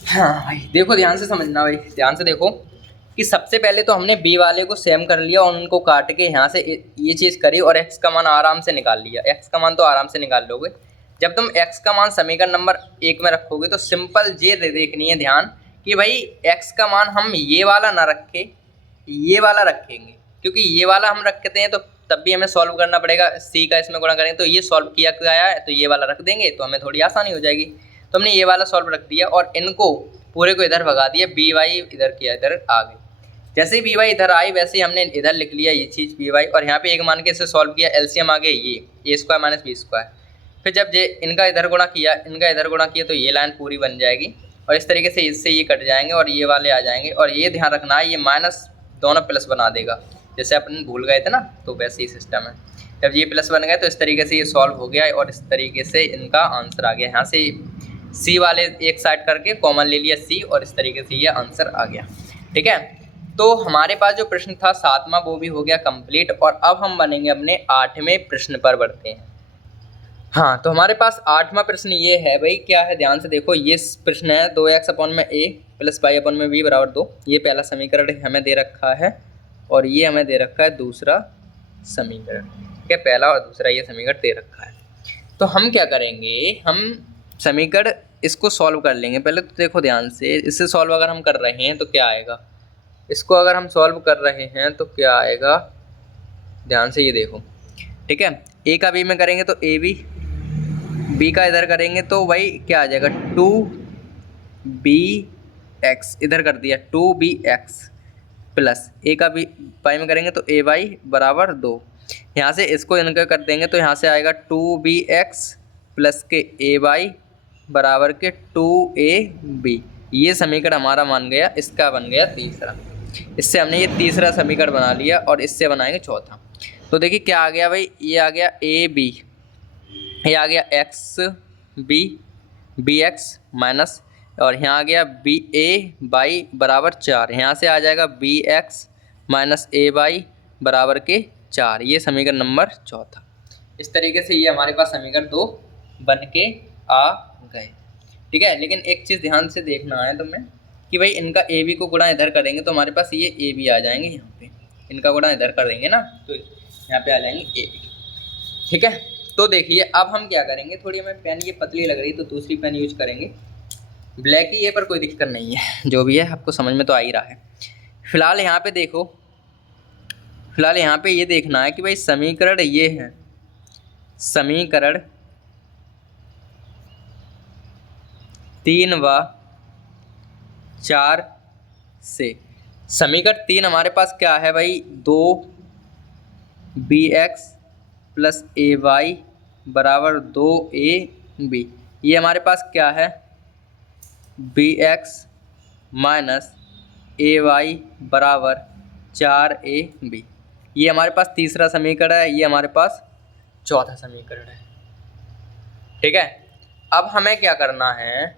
हाँ भाई देखो ध्यान से समझना भाई, ध्यान से देखो कि सबसे पहले तो हमने B वाले को सेम कर लिया और उनको काट के यहाँ से ये चीज़ करी, और x का मान आराम से निकाल लिया। x का मान तो आराम से निकाल लोगे, जब तुम x का मान समीकरण नंबर 1 में रखोगे तो सिंपल ये देखनी है ध्यान कि भाई x का मान हम ये वाला ना रखे, ये वाला रखेंगे, क्योंकि ये वाला हम रखते हैं तो तब भी हमें सॉल्व करना पड़ेगा, C का इसमें गुणा करेंगे तो ये सॉल्व किया गया है, तो ये वाला रख देंगे तो हमें थोड़ी आसानी हो जाएगी। तो हमने ये वाला सॉल्व रख दिया और इनको पूरे को इधर भगा दिया, BY इधर किया, इधर आ गई। जैसे ही BY इधर आई वैसे ही हमने इधर लिख लिया ये चीज़ BY, और यहाँ पे एक मान के इसे सॉल्व किया, LCM आ गया ये A² माइनस B²। फिर जब इनका इधर गुणा किया, इनका इधर गुणा किया, तो ये लाइन पूरी बन जाएगी, और इस तरीके से इससे ये कट जाएंगे और ये वाले आ जाएंगे। और ये ध्यान रखना है, ये माइनस दोनों प्लस बना देगा, जैसे अपन भूल गए थे ना, तो वैसे ही सिस्टम है। जब ये प्लस बन गए तो इस तरीके से ये सॉल्व हो गया और इस तरीके से इनका आंसर आ गया। यहाँ से सी वाले एक साइड करके कॉमन ले लिया सी और इस तरीके से ये आंसर आ गया। ठीक है, तो हमारे पास जो प्रश्न था 7वां वो भी हो गया कंप्लीट। और अब हम बनेंगे अपने 8वें प्रश्न पर बढ़ते हैं। हाँ, तो हमारे पास 8वां प्रश्न ये है भाई, क्या है ध्यान से देखो। ये प्रश्न है 2x/a + y/b = 2। ये पहला समीकरण हमें दे रखा है और ये हमें दे रखा है दूसरा समीकरण। ठीक है, पहला और दूसरा ये समीकरण दे रखा है। तो हम क्या करेंगे, हम समीकरण इसको सॉल्व कर लेंगे। पहले तो देखो ध्यान से, इससे सॉल्व अगर हम कर रहे हैं तो क्या आएगा, इसको अगर हम सॉल्व कर रहे हैं तो क्या आएगा, ध्यान से ये देखो। ठीक है, ए का बी में करेंगे तो ए बी, बी का इधर करेंगे तो भाई क्या आ जाएगा 2bx, इधर कर दिया 2bx प्लस ए का बी वाई में करेंगे तो ए वाई बराबर 2। यहाँ से इसको इनका कर देंगे तो यहाँ से आएगा 2bx प्लस के ए वाई बराबर के 2ab। ये समीकरण हमारा मान गया, इसका बन गया तीसरा। इससे हमने ये तीसरा समीकरण बना लिया और इससे बनाएंगे चौथा। तो देखिए क्या आ गया भाई, ये आ गया ए बी, ये आ गया एक्स बी एक्स माइनस, और यहाँ आ गया बी ए बाई बराबर 4। यहाँ से आ जाएगा b x minus a by बराबर के 4। ये समीकरण नंबर चौथा। इस तरीके से ये हमारे पास समीकरण 2 बन के आ गए। ठीक है, लेकिन एक चीज़ ध्यान से देखना है तुम्हें कि भाई इनका ए बी को गुणा इधर करेंगे तो हमारे पास ये ए बी आ जाएंगे। यहाँ पे इनका गुणा इधर कर देंगे ना तो यहाँ पे आ जाएंगे ए बी। ठीक है, तो देखिए अब हम क्या करेंगे, थोड़ी हमें पेन ये पतली लग रही तो दूसरी पेन यूज करेंगे। ब्लैक ही है पर कोई दिक्कत नहीं है, जो भी है आपको समझ में तो आ ही रहा है। फिलहाल यहाँ पे देखो, फिलहाल यहाँ पे ये देखना है कि भाई समीकरण ये है, समीकरण 3 व 4 से समीकरण 3 हमारे पास क्या है भाई, 2bx प्लस ए वाई बराबर 2ab। ये हमारे पास क्या है, bx माइनस ए वाई बराबर 4ab। ये हमारे पास तीसरा समीकरण है, ये हमारे पास चौथा समीकरण है। ठीक है, अब हमें क्या करना है,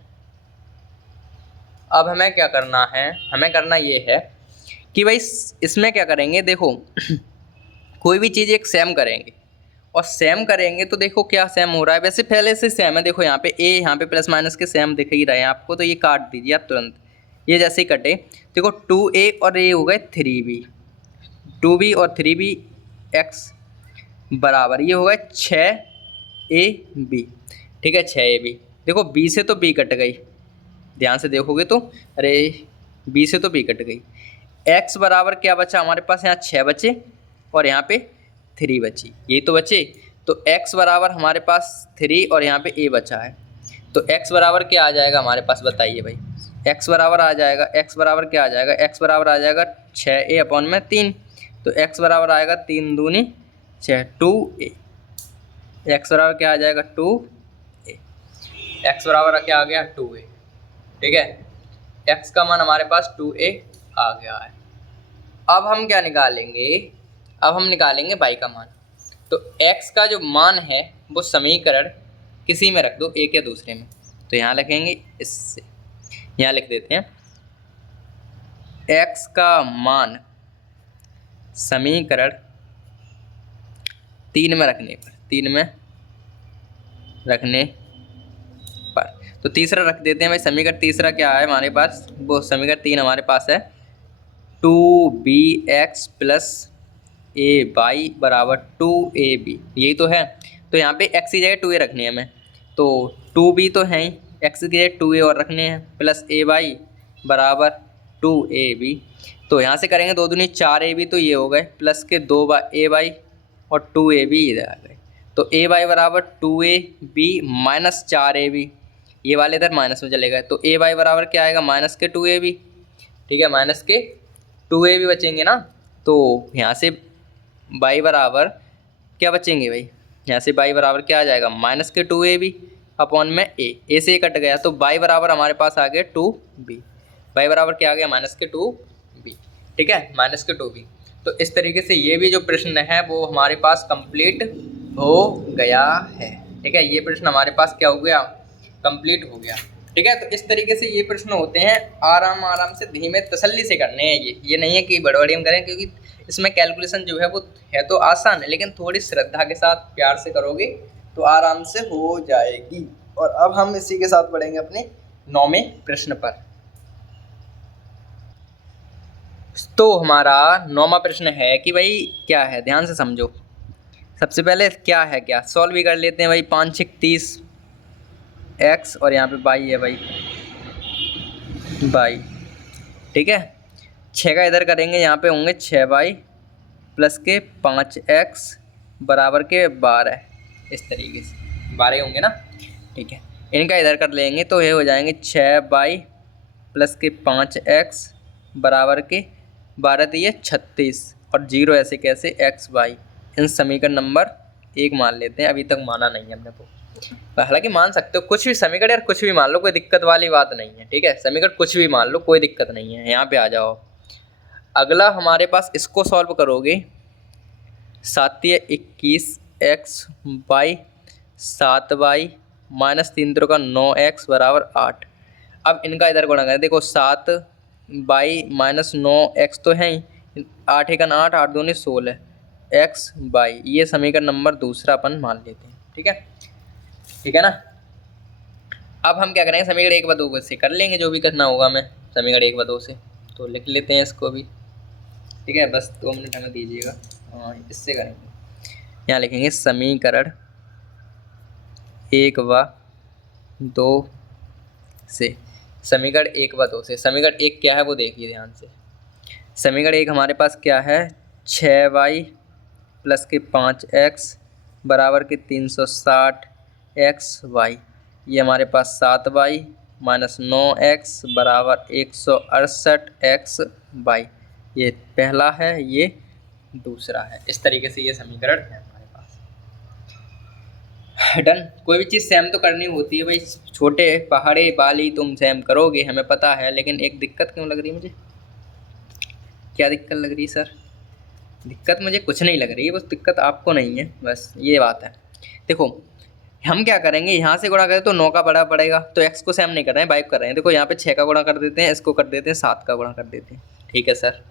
अब हमें क्या करना है, हमें करना ये है कि भाई इसमें क्या करेंगे, देखो कोई भी चीज़ एक सेम करेंगे और सेम करेंगे तो देखो क्या सेम हो रहा है, वैसे पहले से सेम है। देखो यहाँ पे ए, यहाँ पे प्लस माइनस के सेम दिख ही रहे हैं आपको, तो ये काट दीजिए आप तुरंत। ये जैसे ही कटे देखो 2a और ए हो गए 3b, 2b और 3b x बराबर ये हो गए 6ab। ठीक है, 6ab। देखो b से तो b कट गई, ध्यान से देखोगे तो, अरे b से तो b कट गई। x बराबर क्या बचा हमारे पास, यहाँ 6 बचे और यहाँ पे 3 बची, यही तो बचे। तो x बराबर हमारे पास 3 और यहाँ पे a बचा है, तो x बराबर क्या आ जाएगा हमारे पास, बताइए भाई। x बराबर आ जाएगा, x बराबर क्या आ जाएगा, x बराबर आ जाएगा 6a/3। तो x बराबर आएगा 3 दूनी 6, 2a। x बराबर क्या आ जाएगा 2a, x बराबर क्या आ गया 2a। ठीक है, x का मान हमारे पास 2a आ गया है। अब हम क्या निकालेंगे, अब हम निकालेंगे y का मान। तो x का जो मान है वो समीकरण किसी में रख दो, एक या दूसरे में। तो यहाँ लिखेंगे, इससे यहाँ लिख देते हैं x का मान समीकरण 3 में रखने पर, 3 में रखने पर। तो तीसरा रख देते हैं भाई, समीकरण तीसरा क्या है हमारे पास, वो समीकरण 3 हमारे पास है 2bx प्लस ए वाई बराबर 2ab। यही तो है, तो यहाँ पे x की जगह 2a रखनी है हमें, तो 2b तो है ही, x की जगह 2a और रखने हैं, प्लस ए वाई बराबर 2ab। तो यहाँ से करेंगे 2 दूनी 4ab, तो ये हो गए प्लस के 2a और 2ab इधर आ गए। तो a वाई बराबर 2ab माइनस 4ab, ये वाले इधर माइनस में चले गए, तो a वाई बराबर क्या आएगा, माइनस के 2ab। ठीक है, माइनस के 2ab बचेंगे ना, तो यहाँ से y बराबर क्या बचेंगे भाई, यहाँ से y बराबर क्या आ जाएगा, माइनस के 2ab अपॉन में a से कट गया, तो y बराबर हमारे पास आ गया 2b। y बराबर क्या आ गया, माइनस के 2b। ठीक है, माइनस के 2b। तो इस तरीके से ये भी जो प्रश्न है वो हमारे पास कंप्लीट हो गया है। ठीक है, ये प्रश्न हमारे पास क्या हो गया, कंप्लीट हो गया। ठीक है, तो इस तरीके से ये प्रश्न होते हैं, आराम आराम से धीमे तसल्ली से करने हैं। ये नहीं है कि बड़बड़ी में करें, क्योंकि इसमें कैलकुलेशन जो है वो है तो आसान है, लेकिन थोड़ी श्रद्धा के साथ प्यार से करोगे तो आराम से हो जाएगी। और अब हम इसी के साथ बढ़ेंगे अपने 9वें प्रश्न पर। तो हमारा 9वां प्रश्न है कि भाई क्या है, ध्यान से समझो। सबसे पहले क्या है, क्या सॉल्व भी कर लेते हैं भाई। 5 6 30 x और यहाँ पे बाई है भाई, बाई। ठीक है, 6 का इधर करेंगे, यहाँ पे होंगे 6 बाई प्लस के 5x बराबर के 12। इस तरीके से 12 होंगे ना। ठीक है, इनका इधर कर लेंगे तो ये हो जाएंगे 6 बाई प्लस के 5x बराबर के 12, तो ये 36 और 0 ऐसे कैसे x बाई। इन समीकरण नंबर 1 मान लेते हैं, अभी तक माना नहीं है हमने तो। हालांकि मान सकते हो कुछ भी समीकरण, यार कुछ भी मान लो, कोई दिक्कत वाली बात नहीं है। ठीक है, समीकरण कुछ भी मान लो, कोई दिक्कत नहीं है। यहाँ पे आ जाओ, अगला हमारे पास इसको सॉल्व करोगे। 7 21 x बाई 7 बाई माइनस 3 का 9x बराबर 8। अब इनका इधर गुणा करें, देखो 7 बाई माइनस 9x तो है ही, 8 1 8 8 2 16 x बाई, ये समीकरण नंबर दूसरा अपन मान लेते हैं। ठीक है, ठीक है ना। अब हम क्या करेंगे, समीकरण 1 व 2 से कर लेंगे, जो भी करना होगा हमें समीकरण 1 व 2 से। तो लिख लेते हैं इसको भी। ठीक है, बस 2 मिनट हमें दीजिएगा। हाँ, इससे करेंगे। यहाँ लिखेंगे समीकरण 1 व 2 से। समीकरण 1 व 2 से, समीकरण 1 क्या है वो देखिए ध्यान से। समीकरण 1 हमारे पास क्या है, 6 बाई प्लस के 5x बराबर के 360 एक्स वाई। ये हमारे पास 7 बाई माइनस 9x बराबर 168 एक्स बाई। ये पहला है, ये दूसरा है। इस तरीके से ये समीकरण है हमारे पास। डन। कोई भी चीज़ सेम तो करनी होती है भाई, छोटे पहाड़े बाली तुम सेम करोगे, हमें पता है। लेकिन एक दिक्कत क्यों लग रही है मुझे, क्या दिक्कत लग रही है सर? दिक्कत मुझे कुछ नहीं लग रही है, बस दिक्कत आपको नहीं है, बस ये बात है। देखो हम क्या करेंगे, यहाँ से गुणा करें तो 9 का बड़ा पड़ेगा, तो x को सेम नहीं कर रहे हैं, बाई कर रहे हैं। देखो यहाँ पे 6 का गुणा कर देते हैं, इसको कर देते हैं 7 का गुणा कर देते हैं। ठीक है सर,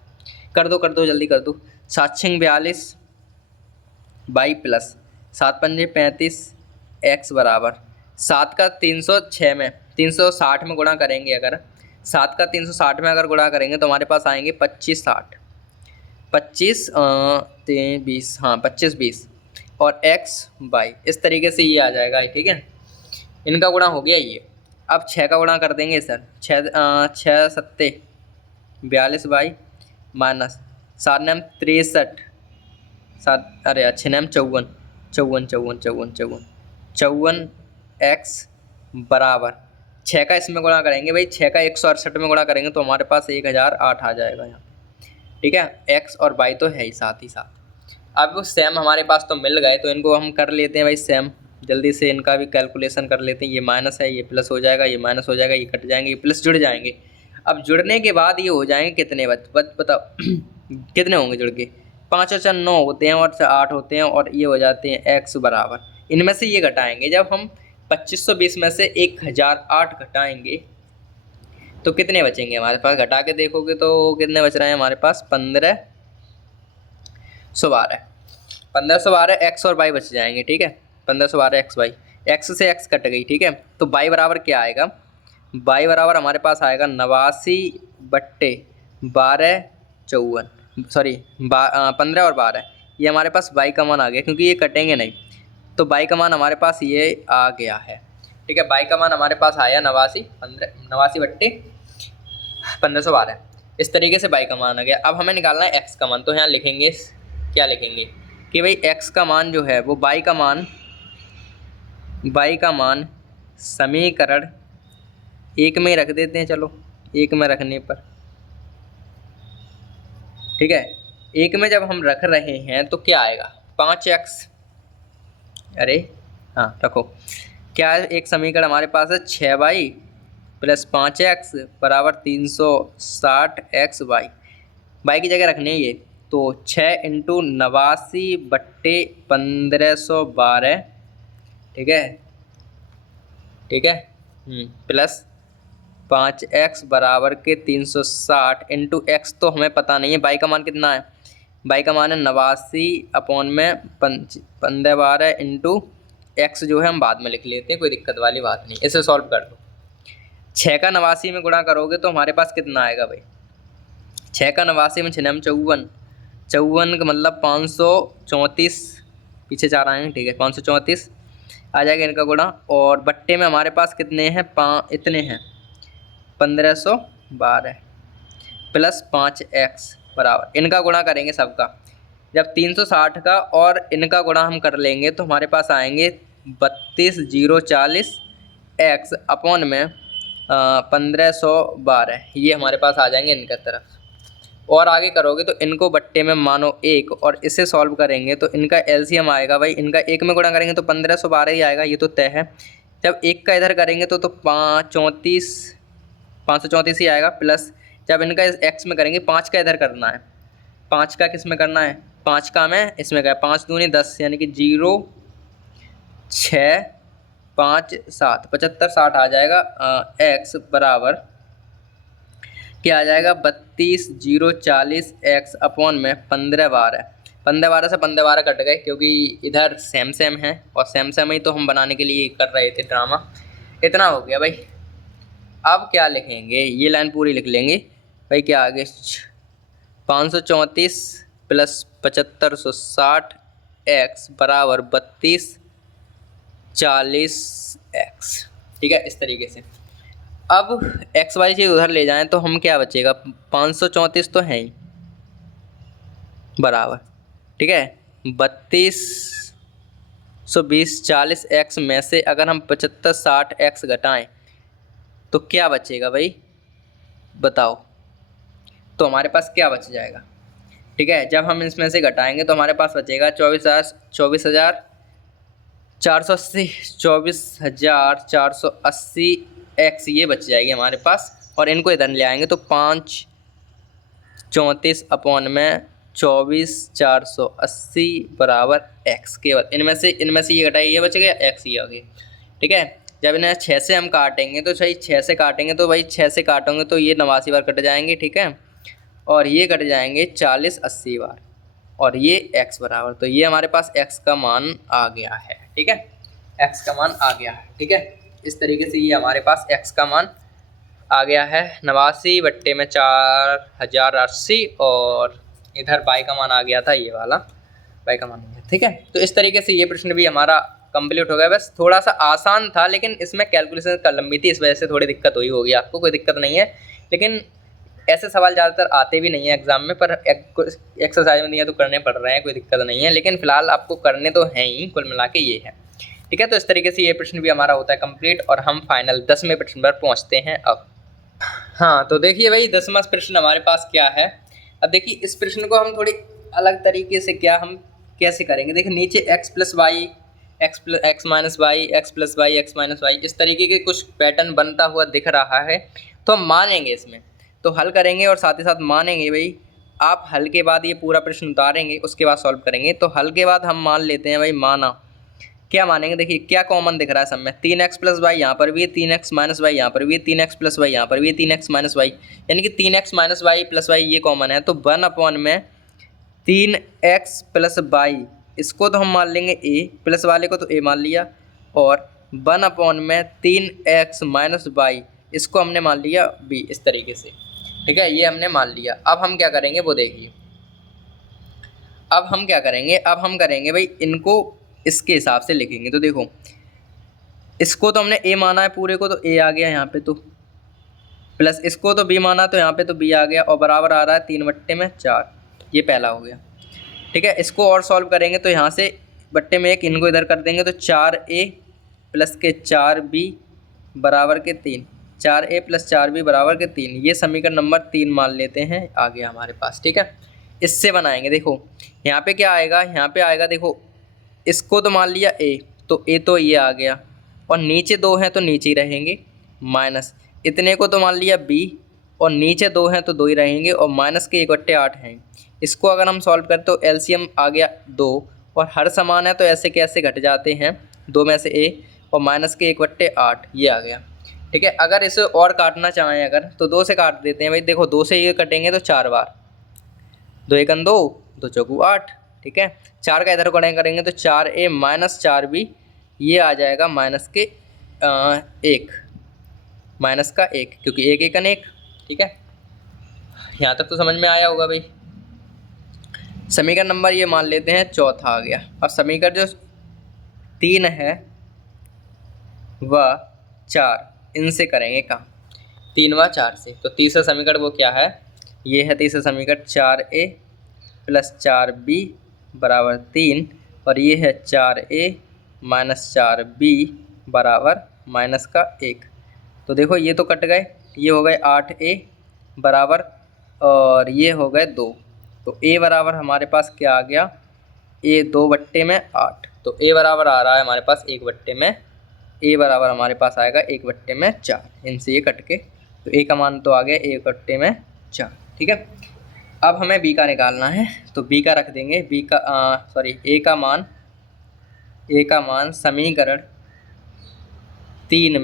कर दो जल्दी कर दो। 7 6 42 बाई प्लस 7 पंजे 35 x बराबर 7 का 306 में 360 में गुणा करेंगे। अगर 7 का 360 में अगर गुणा करेंगे तो हमारे पास आएंगे 25 60 25 20, हाँ 25 20 और x बाई। इस तरीके से ये आ जाएगा। ठीक है, इनका गुणा हो गया ये। अब 6 का गुणा कर देंगे सर, 6 सत्ते 42 बाई माइनस 7 नाम 63 7 अरे अच्छे नाम 54 x बराबर 6 का इसमें गुणा करेंगे भाई, 6 का 168 में गुणा करेंगे तो हमारे पास 1008 आ जाएगा यहाँ। ठीक है, x और y तो है ही साथ ही साथ। अब सेम हमारे पास तो मिल गए, तो इनको हम कर लेते हैं भाई सेम। जल्दी से इनका भी कैलकुलेशन कर लेते हैं। ये माइनस है, ये प्लस हो जाएगा, ये माइनस हो जाएगा, ये कट जाएंगे, ये प्लस जुड़ जाएंगे। अब जुड़ने के बाद ये हो जाएंगे कितने बताओ कितने होंगे जुड़ के? 5 और 4 9 होते हैं और 8 होते हैं, और ये हो जाते हैं x बराबर। इनमें से ये घटाएंगे, जब हम 2520 में से 1008 घटाएंगे तो कितने बचेंगे हमारे पास? घटा के देखोगे तो कितने बच रहे हैं हमारे पास? 1512 x और y बच जाएंगे। ठीक है, 1512 x y, x से x कट गई। ठीक है, तो y बराबर क्या आएगा? y बराबर हमारे पास आएगा 89/12 सॉरी 15 और 12। ये हमारे पास y का मान आ गया, क्योंकि ये कटेंगे नहीं, तो y का मान हमारे पास ये आ गया है। ठीक है, y का मान हमारे पास आया 89/1512। इस तरीके से y का मान आ गया। अब हमें निकालना है x का मान, तो यहाँ लिखेंगे, क्या लिखेंगे कि भाई x का मान जो है वो y का मान समीकरण 1 में रख देते हैं। चलो 1 में रखने पर, ठीक है, 1 में जब हम रख रहे हैं तो क्या आएगा? 5x, अरे हाँ रखो, क्या एक समीकरण हमारे पास है 6y प्लस 5x बराबर 360 x y। y की जगह रखनी है ये, तो 6 इंटू 89/1512, ठीक है, ठीक है, प्लस 5x बराबर के 360 इंटू एक्स तो हमें पता नहीं है, बाई का मान कितना है, बाई का मान है 89/1512 इंटू एक्स जो है हम बाद में लिख लेते हैं, कोई दिक्कत वाली बात नहीं। इसे सॉल्व कर दो। 6 का 89 में गुणा करोगे तो हमारे पास कितना आएगा भाई, 6 का 89 में 6 हम 54, 54 का मतलब 534, पीछे 4 आएंगे, ठीक है, 534 आ जाएगा इनका गुणा। और बट्टे में हमारे पास कितने हैं, इतने हैं 1512 प्लस 5x बराबर, इनका गुणा करेंगे सबका। जब 360 का और इनका गुणा हम कर लेंगे तो हमारे पास आएंगे 32040 x अपॉन में 1512, ये हमारे पास आ जाएंगे इनका तरफ। और आगे करोगे तो इनको बट्टे में मानो 1 और इसे सॉल्व करेंगे तो इनका एलसीएम आएगा भाई, इनका 1 में गुणा करेंगे तो 1512 ही आएगा, ये तो तय है। जब 1 का इधर करेंगे तो 534 ही आएगा, प्लस जब इनका x में करेंगे 5 का इधर करना है, 5 का किस में करना है, 5 का मैं इसमें गया, 5 दूनी 10 यानी कि 0 6 5 7 75 60 आ जाएगा। x बराबर क्या आ जाएगा 32040 x अपॉन में 1512, 1512 से 1512 कट गए क्योंकि इधर सेम सेम है और सेम सेम ही तो हम बनाने के लिए कर रहे थे ड्रामा। इतना हो गया भाई। अब क्या लिखेंगे, ये लाइन पूरी लिख लेंगे भाई, क्या आगे 534 प्लस 7560 x बराबर 3240 x, ठीक है, इस तरीके से। अब x वाली चीज़ उधर ले जाएं तो हम क्या बचेगा, 534 तो है ही बराबर, ठीक है, 3220 x में से अगर हम 7560 x घटाएं तो क्या बचेगा भाई बताओ, तो हमारे पास क्या बच जाएगा, ठीक है। जब हम इसमें से घटाएंगे तो हमारे पास बचेगा 24,480 x, ये बच जाएगी हमारे पास। और इनको इधर ले आएंगे तो 534 अपॉन में 24,480 बराबर x, केवल इनमें से ये घटाइए, ये बच गया x, ये आ गया, ठीक है। जब इन्हें 6 से हम काटेंगे तो सही 6 से काटेंगे तो भाई 6 से काटेंगे तो ये 89 बार कट जाएंगे, ठीक है, और ये कट जाएंगे 40-80 बार, और ये x बराबर, तो ये हमारे पास x का मान आ गया है, ठीक है, x का मान आ गया है, ठीक है। इस तरीके से ये हमारे पास x का मान आ गया है 89 बट्टे में 4080, और इधर बाई का मान आ गया था, ये वाला बाई का मान आ गया, ठीक है। तो इस तरीके से ये प्रश्न भी हमारा कंप्लीट हो गया। बस थोड़ा सा आसान था लेकिन इसमें कैलकुलेशन कर लंबी थी, इस वजह से थोड़ी दिक्कत हुई होगी आपको, कोई दिक्कत नहीं है। लेकिन ऐसे सवाल ज़्यादातर आते भी नहीं है एग्जाम में, पर एक्सरसाइज में दिया तो करने पड़ रहे हैं, कोई दिक्कत नहीं है, लेकिन फिलहाल आपको करने तो हैं ही, कुल मिला के ये है, ठीक है। तो इस तरीके से ये प्रश्न भी हमारा होता है कंप्लीट, और हम फाइनल 10वें प्रश्न पर पहुँचते हैं अब। हाँ, तो देखिए भाई 10वां प्रश्न हमारे पास क्या है। अब देखिए इस प्रश्न को हम थोड़ी अलग तरीके से हम कैसे करेंगे। देखिए नीचे x plus y, x minus y, x plus y, x minus y, इस तरीके के कुछ पैटर्न बनता हुआ दिख रहा है, तो हम मानेंगे इसमें, तो हल करेंगे और साथ ही साथ मानेंगे भाई। आप हल के बाद ये पूरा प्रश्न उतारेंगे, उसके बाद सॉल्व करेंगे। तो हल के बाद हम मान लेते हैं भाई, माना क्या मानेंगे, देखिए क्या कॉमन दिख रहा है सब में, 3x प्लस वाई यहाँ पर भी है, 3x माइनस वाई यहाँ पर भी है, 3x प्लस वाई यहाँ पर भी है, 3x माइनस वाई, यानी कि 3x minus y plus y ये कॉमन है। तो 1 अपॉन में 3x प्लस वाई, इसको तो हम मान लेंगे a, प्लस वाले को तो a मान लिया, और 1 अपॉन में 3x माइनस वाई, इसको हमने मान लिया b, इस तरीके से, ठीक है, ये हमने मान लिया। अब हम क्या करेंगे वो देखिए, अब हम क्या करेंगे, अब हम करेंगे भाई इनको इसके हिसाब से लिखेंगे। तो देखो इसको तो हमने a माना है पूरे को, तो a आ गया यहाँ पे, तो प्लस इसको तो b माना तो यहाँ पे तो b आ गया, और बराबर आ रहा है 3/4, ये पहला हो गया, ठीक है। इसको और सॉल्व करेंगे तो यहाँ से बट्टे में 1 इनको इधर कर देंगे, तो 4a प्लस के 4b बराबर के 3, 4a प्लस 4b बराबर के 3, ये समीकरण नंबर 3 मान लेते हैं, आ गया हमारे पास, ठीक है। इससे बनाएंगे, देखो यहाँ पे क्या आएगा, यहाँ पे आएगा, देखो इसको तो मान लिया a, तो a तो ये आ गया, और नीचे 2 हैं तो नीचे ही रहेंगे, माइनस इतने को तो मान लिया b, और नीचे 2 हैं तो 2 ही रहेंगे और माइनस के 1/8 हैं। इसको अगर हम सॉल्व करें तो एलसीएम आ गया 2 और हर समान है तो ऐसे के ऐसे घट जाते हैं 2 में से a और माइनस के 1/8 ये आ गया। ठीक है, अगर इसे और काटना चाहें अगर तो 2 से काट देते हैं भाई। देखो 2 से ये कटेंगे तो 4 बार, 2 एकम 2, 2 चौकू 8। ठीक है, 4 का इधर गुणा करेंगे तो 4a माइनस 4b ये आ जाएगा माइनस के 1, माइनस का 1 क्योंकि 1 एकन 1। ठीक है, यहाँ तक तो समझ में आया होगा भाई। समीकरण नंबर ये मान लेते हैं चौथा आ गया। अब समीकरण जो 3 है व 4 इनसे करेंगे काम, 3 व 4 से। तो तीसरा समीकरण वो क्या है, ये है तीसरा समीकरण 4a प्लस 4b बराबर 3 और ये है 4a माइनस 4b बराबर माइनस का 1। तो देखो ये तो कट गए, ये हो गए 8a बराबर और ये हो गए 2। तो a बराबर हमारे पास क्या आ गया, a 2/8। तो a बराबर आ रहा है हमारे पास 1/में, a बराबर हमारे पास आएगा 1/4। इनसे ये कट के तो a का मान तो आ गया 1/4। ठीक है, अब हमें b का निकालना है तो b का रख देंगे। a का मान समीकरण 3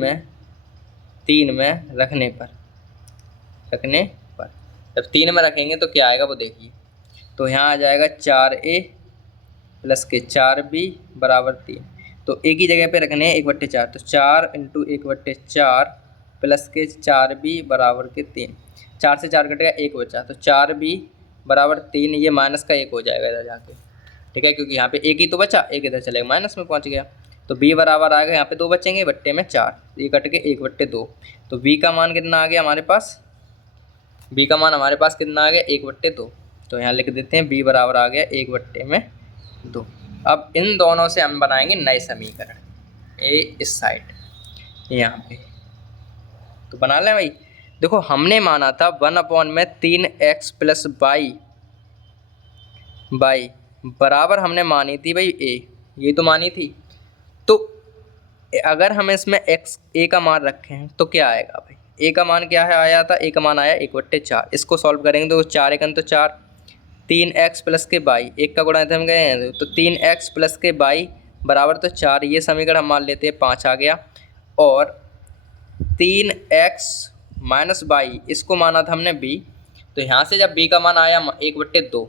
में रखने पर जब 3 में रखेंगे तो क्या आएगा वो देखिए। तो यहाँ आ जाएगा 4a प्लस के 4b बराबर 3। तो एक ही जगह पे रखने हैं 1/4, तो 4 × 1/4 प्लस के 4b बराबर के 3। 4 से 4 कटेगा 1 बचा, तो 4b बराबर 3 ये माइनस का 1 हो जाएगा इधर जाके। ठीक है, क्योंकि यहाँ पे 1 ही तो बचा, 1 इधर चलेगा माइनस में पहुँच गया। तो b बराबर आ गया, यहाँ पे 2 बचेंगे, बट्टे में 4, ये कट के 1/2। तो b का मान कितना आ गया हमारे पास, b का मान हमारे पास कितना आ गया 1/2। तो यहाँ लिख देते हैं b बराबर आ गया 1/2। अब इन दोनों से हम बनाएंगे नए समीकरण, a इस साइड यहाँ पे। तो बना लें भाई। देखो हमने माना था 1/3x प्लस बाई बराबर हमने मानी थी भाई a, ये तो मानी थी। तो अगर हम इसमें a का मान रखें तो क्या आएगा भाई, a का मान क्या है आया था, a का मान आया 1/4। इसको सॉल्व करेंगे तो 4 एकन तो 4, 3x प्लस के बाई, 1 का गुणा हम गए हैं तो 3x प्लस के बाई बराबर तो 4। ये समीकरण हम मान लेते हैं 5 आ गया। और 3x माइनस बाई इसको माना था हमने b, तो यहाँ से जब b का मान आया 1/2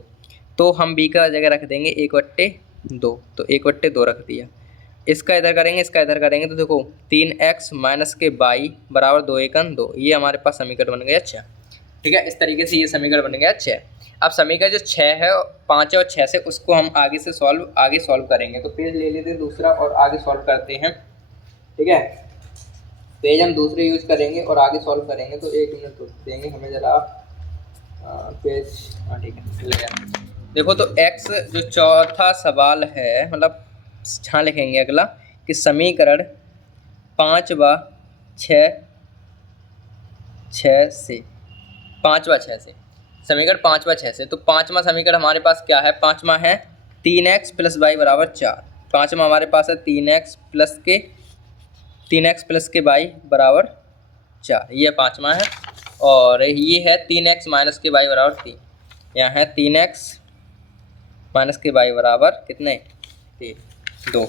तो हम b का जगह रख देंगे 1/2। तो 1/2 रख दिया। इसका इधर करेंगे, इसका इधर करेंगे तो देखो 3x माइनस के बाई बराबर 2 एकन 2, ये हमारे पास समीकरण बन गया 6। ठीक है, इस तरीके से ये समीकरण बन गया 6। अब समीकरण जो 6 है 5 और 6 से उसको हम आगे सॉल्व करेंगे। तो पेज ले लेते हैं दूसरा और आगे सॉल्व करते हैं। ठीक है, पेज हम दूसरे यूज करेंगे और आगे सॉल्व करेंगे। तो 1 मिनट रुक देंगे हमें ज़रा, पेज हाँ ठीक है ले गया। देखो तो x जो चौथा सवाल है, मतलब यहाँ लिखेंगे अगला कि समीकरण 5 व 6 से समीकरण 5 व 6 से। तो पाँचवा समीकरण हमारे पास क्या है, पाँचवा है 3x प्लस बाई बराबर 4। पाँचवा हमारे पास है 3x प्लस के बाई बराबर 4, ये पाँचवा है। और ये है 3x माइनस के बाई बराबर 3। यहाँ है 3x माइनस के बाई बराबर कितने 2,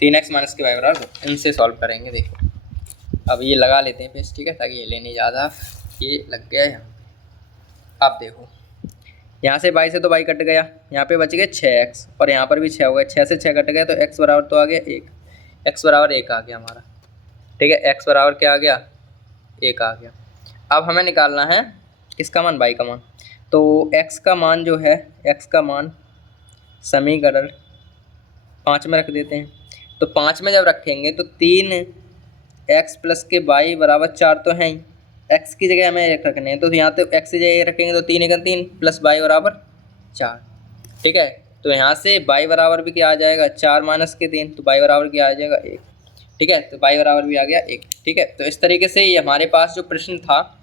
3x माइनस के बाई बराबर 2। इनसे सॉल्व करेंगे। देखो अब ये लगा लेते हैं पेज, ठीक है, ताकि ये लेने ज़्यादा, ये लग गया यहाँ पे। अब देखो यहाँ से बाई से तो बाई कट गया, यहाँ पे बच गए 6x और यहाँ पर भी 6 हो गया, 6 से 6 कट गया तो x बराबर तो आ गया 1, x बराबर 1 आ गया हमारा। ठीक है, x बराबर क्या आ गया 1 आ गया। अब हमें निकालना है किसका मान, बाई का मान। तो x का मान जो है, x का मान समीकरण 5 में रख देते हैं। तो 5 में जब रखेंगे तो 3x प्लस के बाई बराबर 4 तो है ही, x की जगह हमें रखने हैं। तो यहाँ तो x की जगह रखेंगे तो 3 एकन 3 प्लस बाई बराबर 4। ठीक है, तो यहाँ से बाई बराबर भी क्या आ जाएगा 4 माइनस के 3, तो बाई बराबर क्या आ जाएगा 1। ठीक है, तो बाई बराबर भी आ गया 1। ठीक है, तो इस तरीके से ये हमारे पास जो प्रश्न था,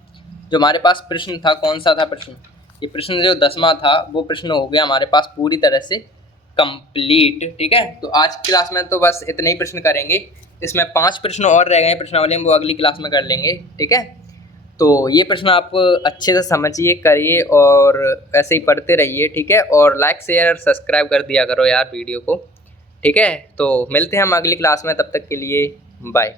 कौन सा था प्रश्न, ये प्रश्न जो 10वां था वो प्रश्न हो गया हमारे पास पूरी तरह से कंप्लीट। ठीक है, तो आज की क्लास में तो बस इतने ही प्रश्न करेंगे। इसमें 5 प्रश्न और रह गए प्रश्नावली में, वो अगली क्लास में कर लेंगे। ठीक है, तो ये प्रश्न आप अच्छे से समझिए, करिए और ऐसे ही पढ़ते रहिए, ठीक है। और लाइक शेयर सब्सक्राइब कर दिया करो यार वीडियो को, ठीक है। तो मिलते हैं हम अगली क्लास में, तब तक के लिए बाय।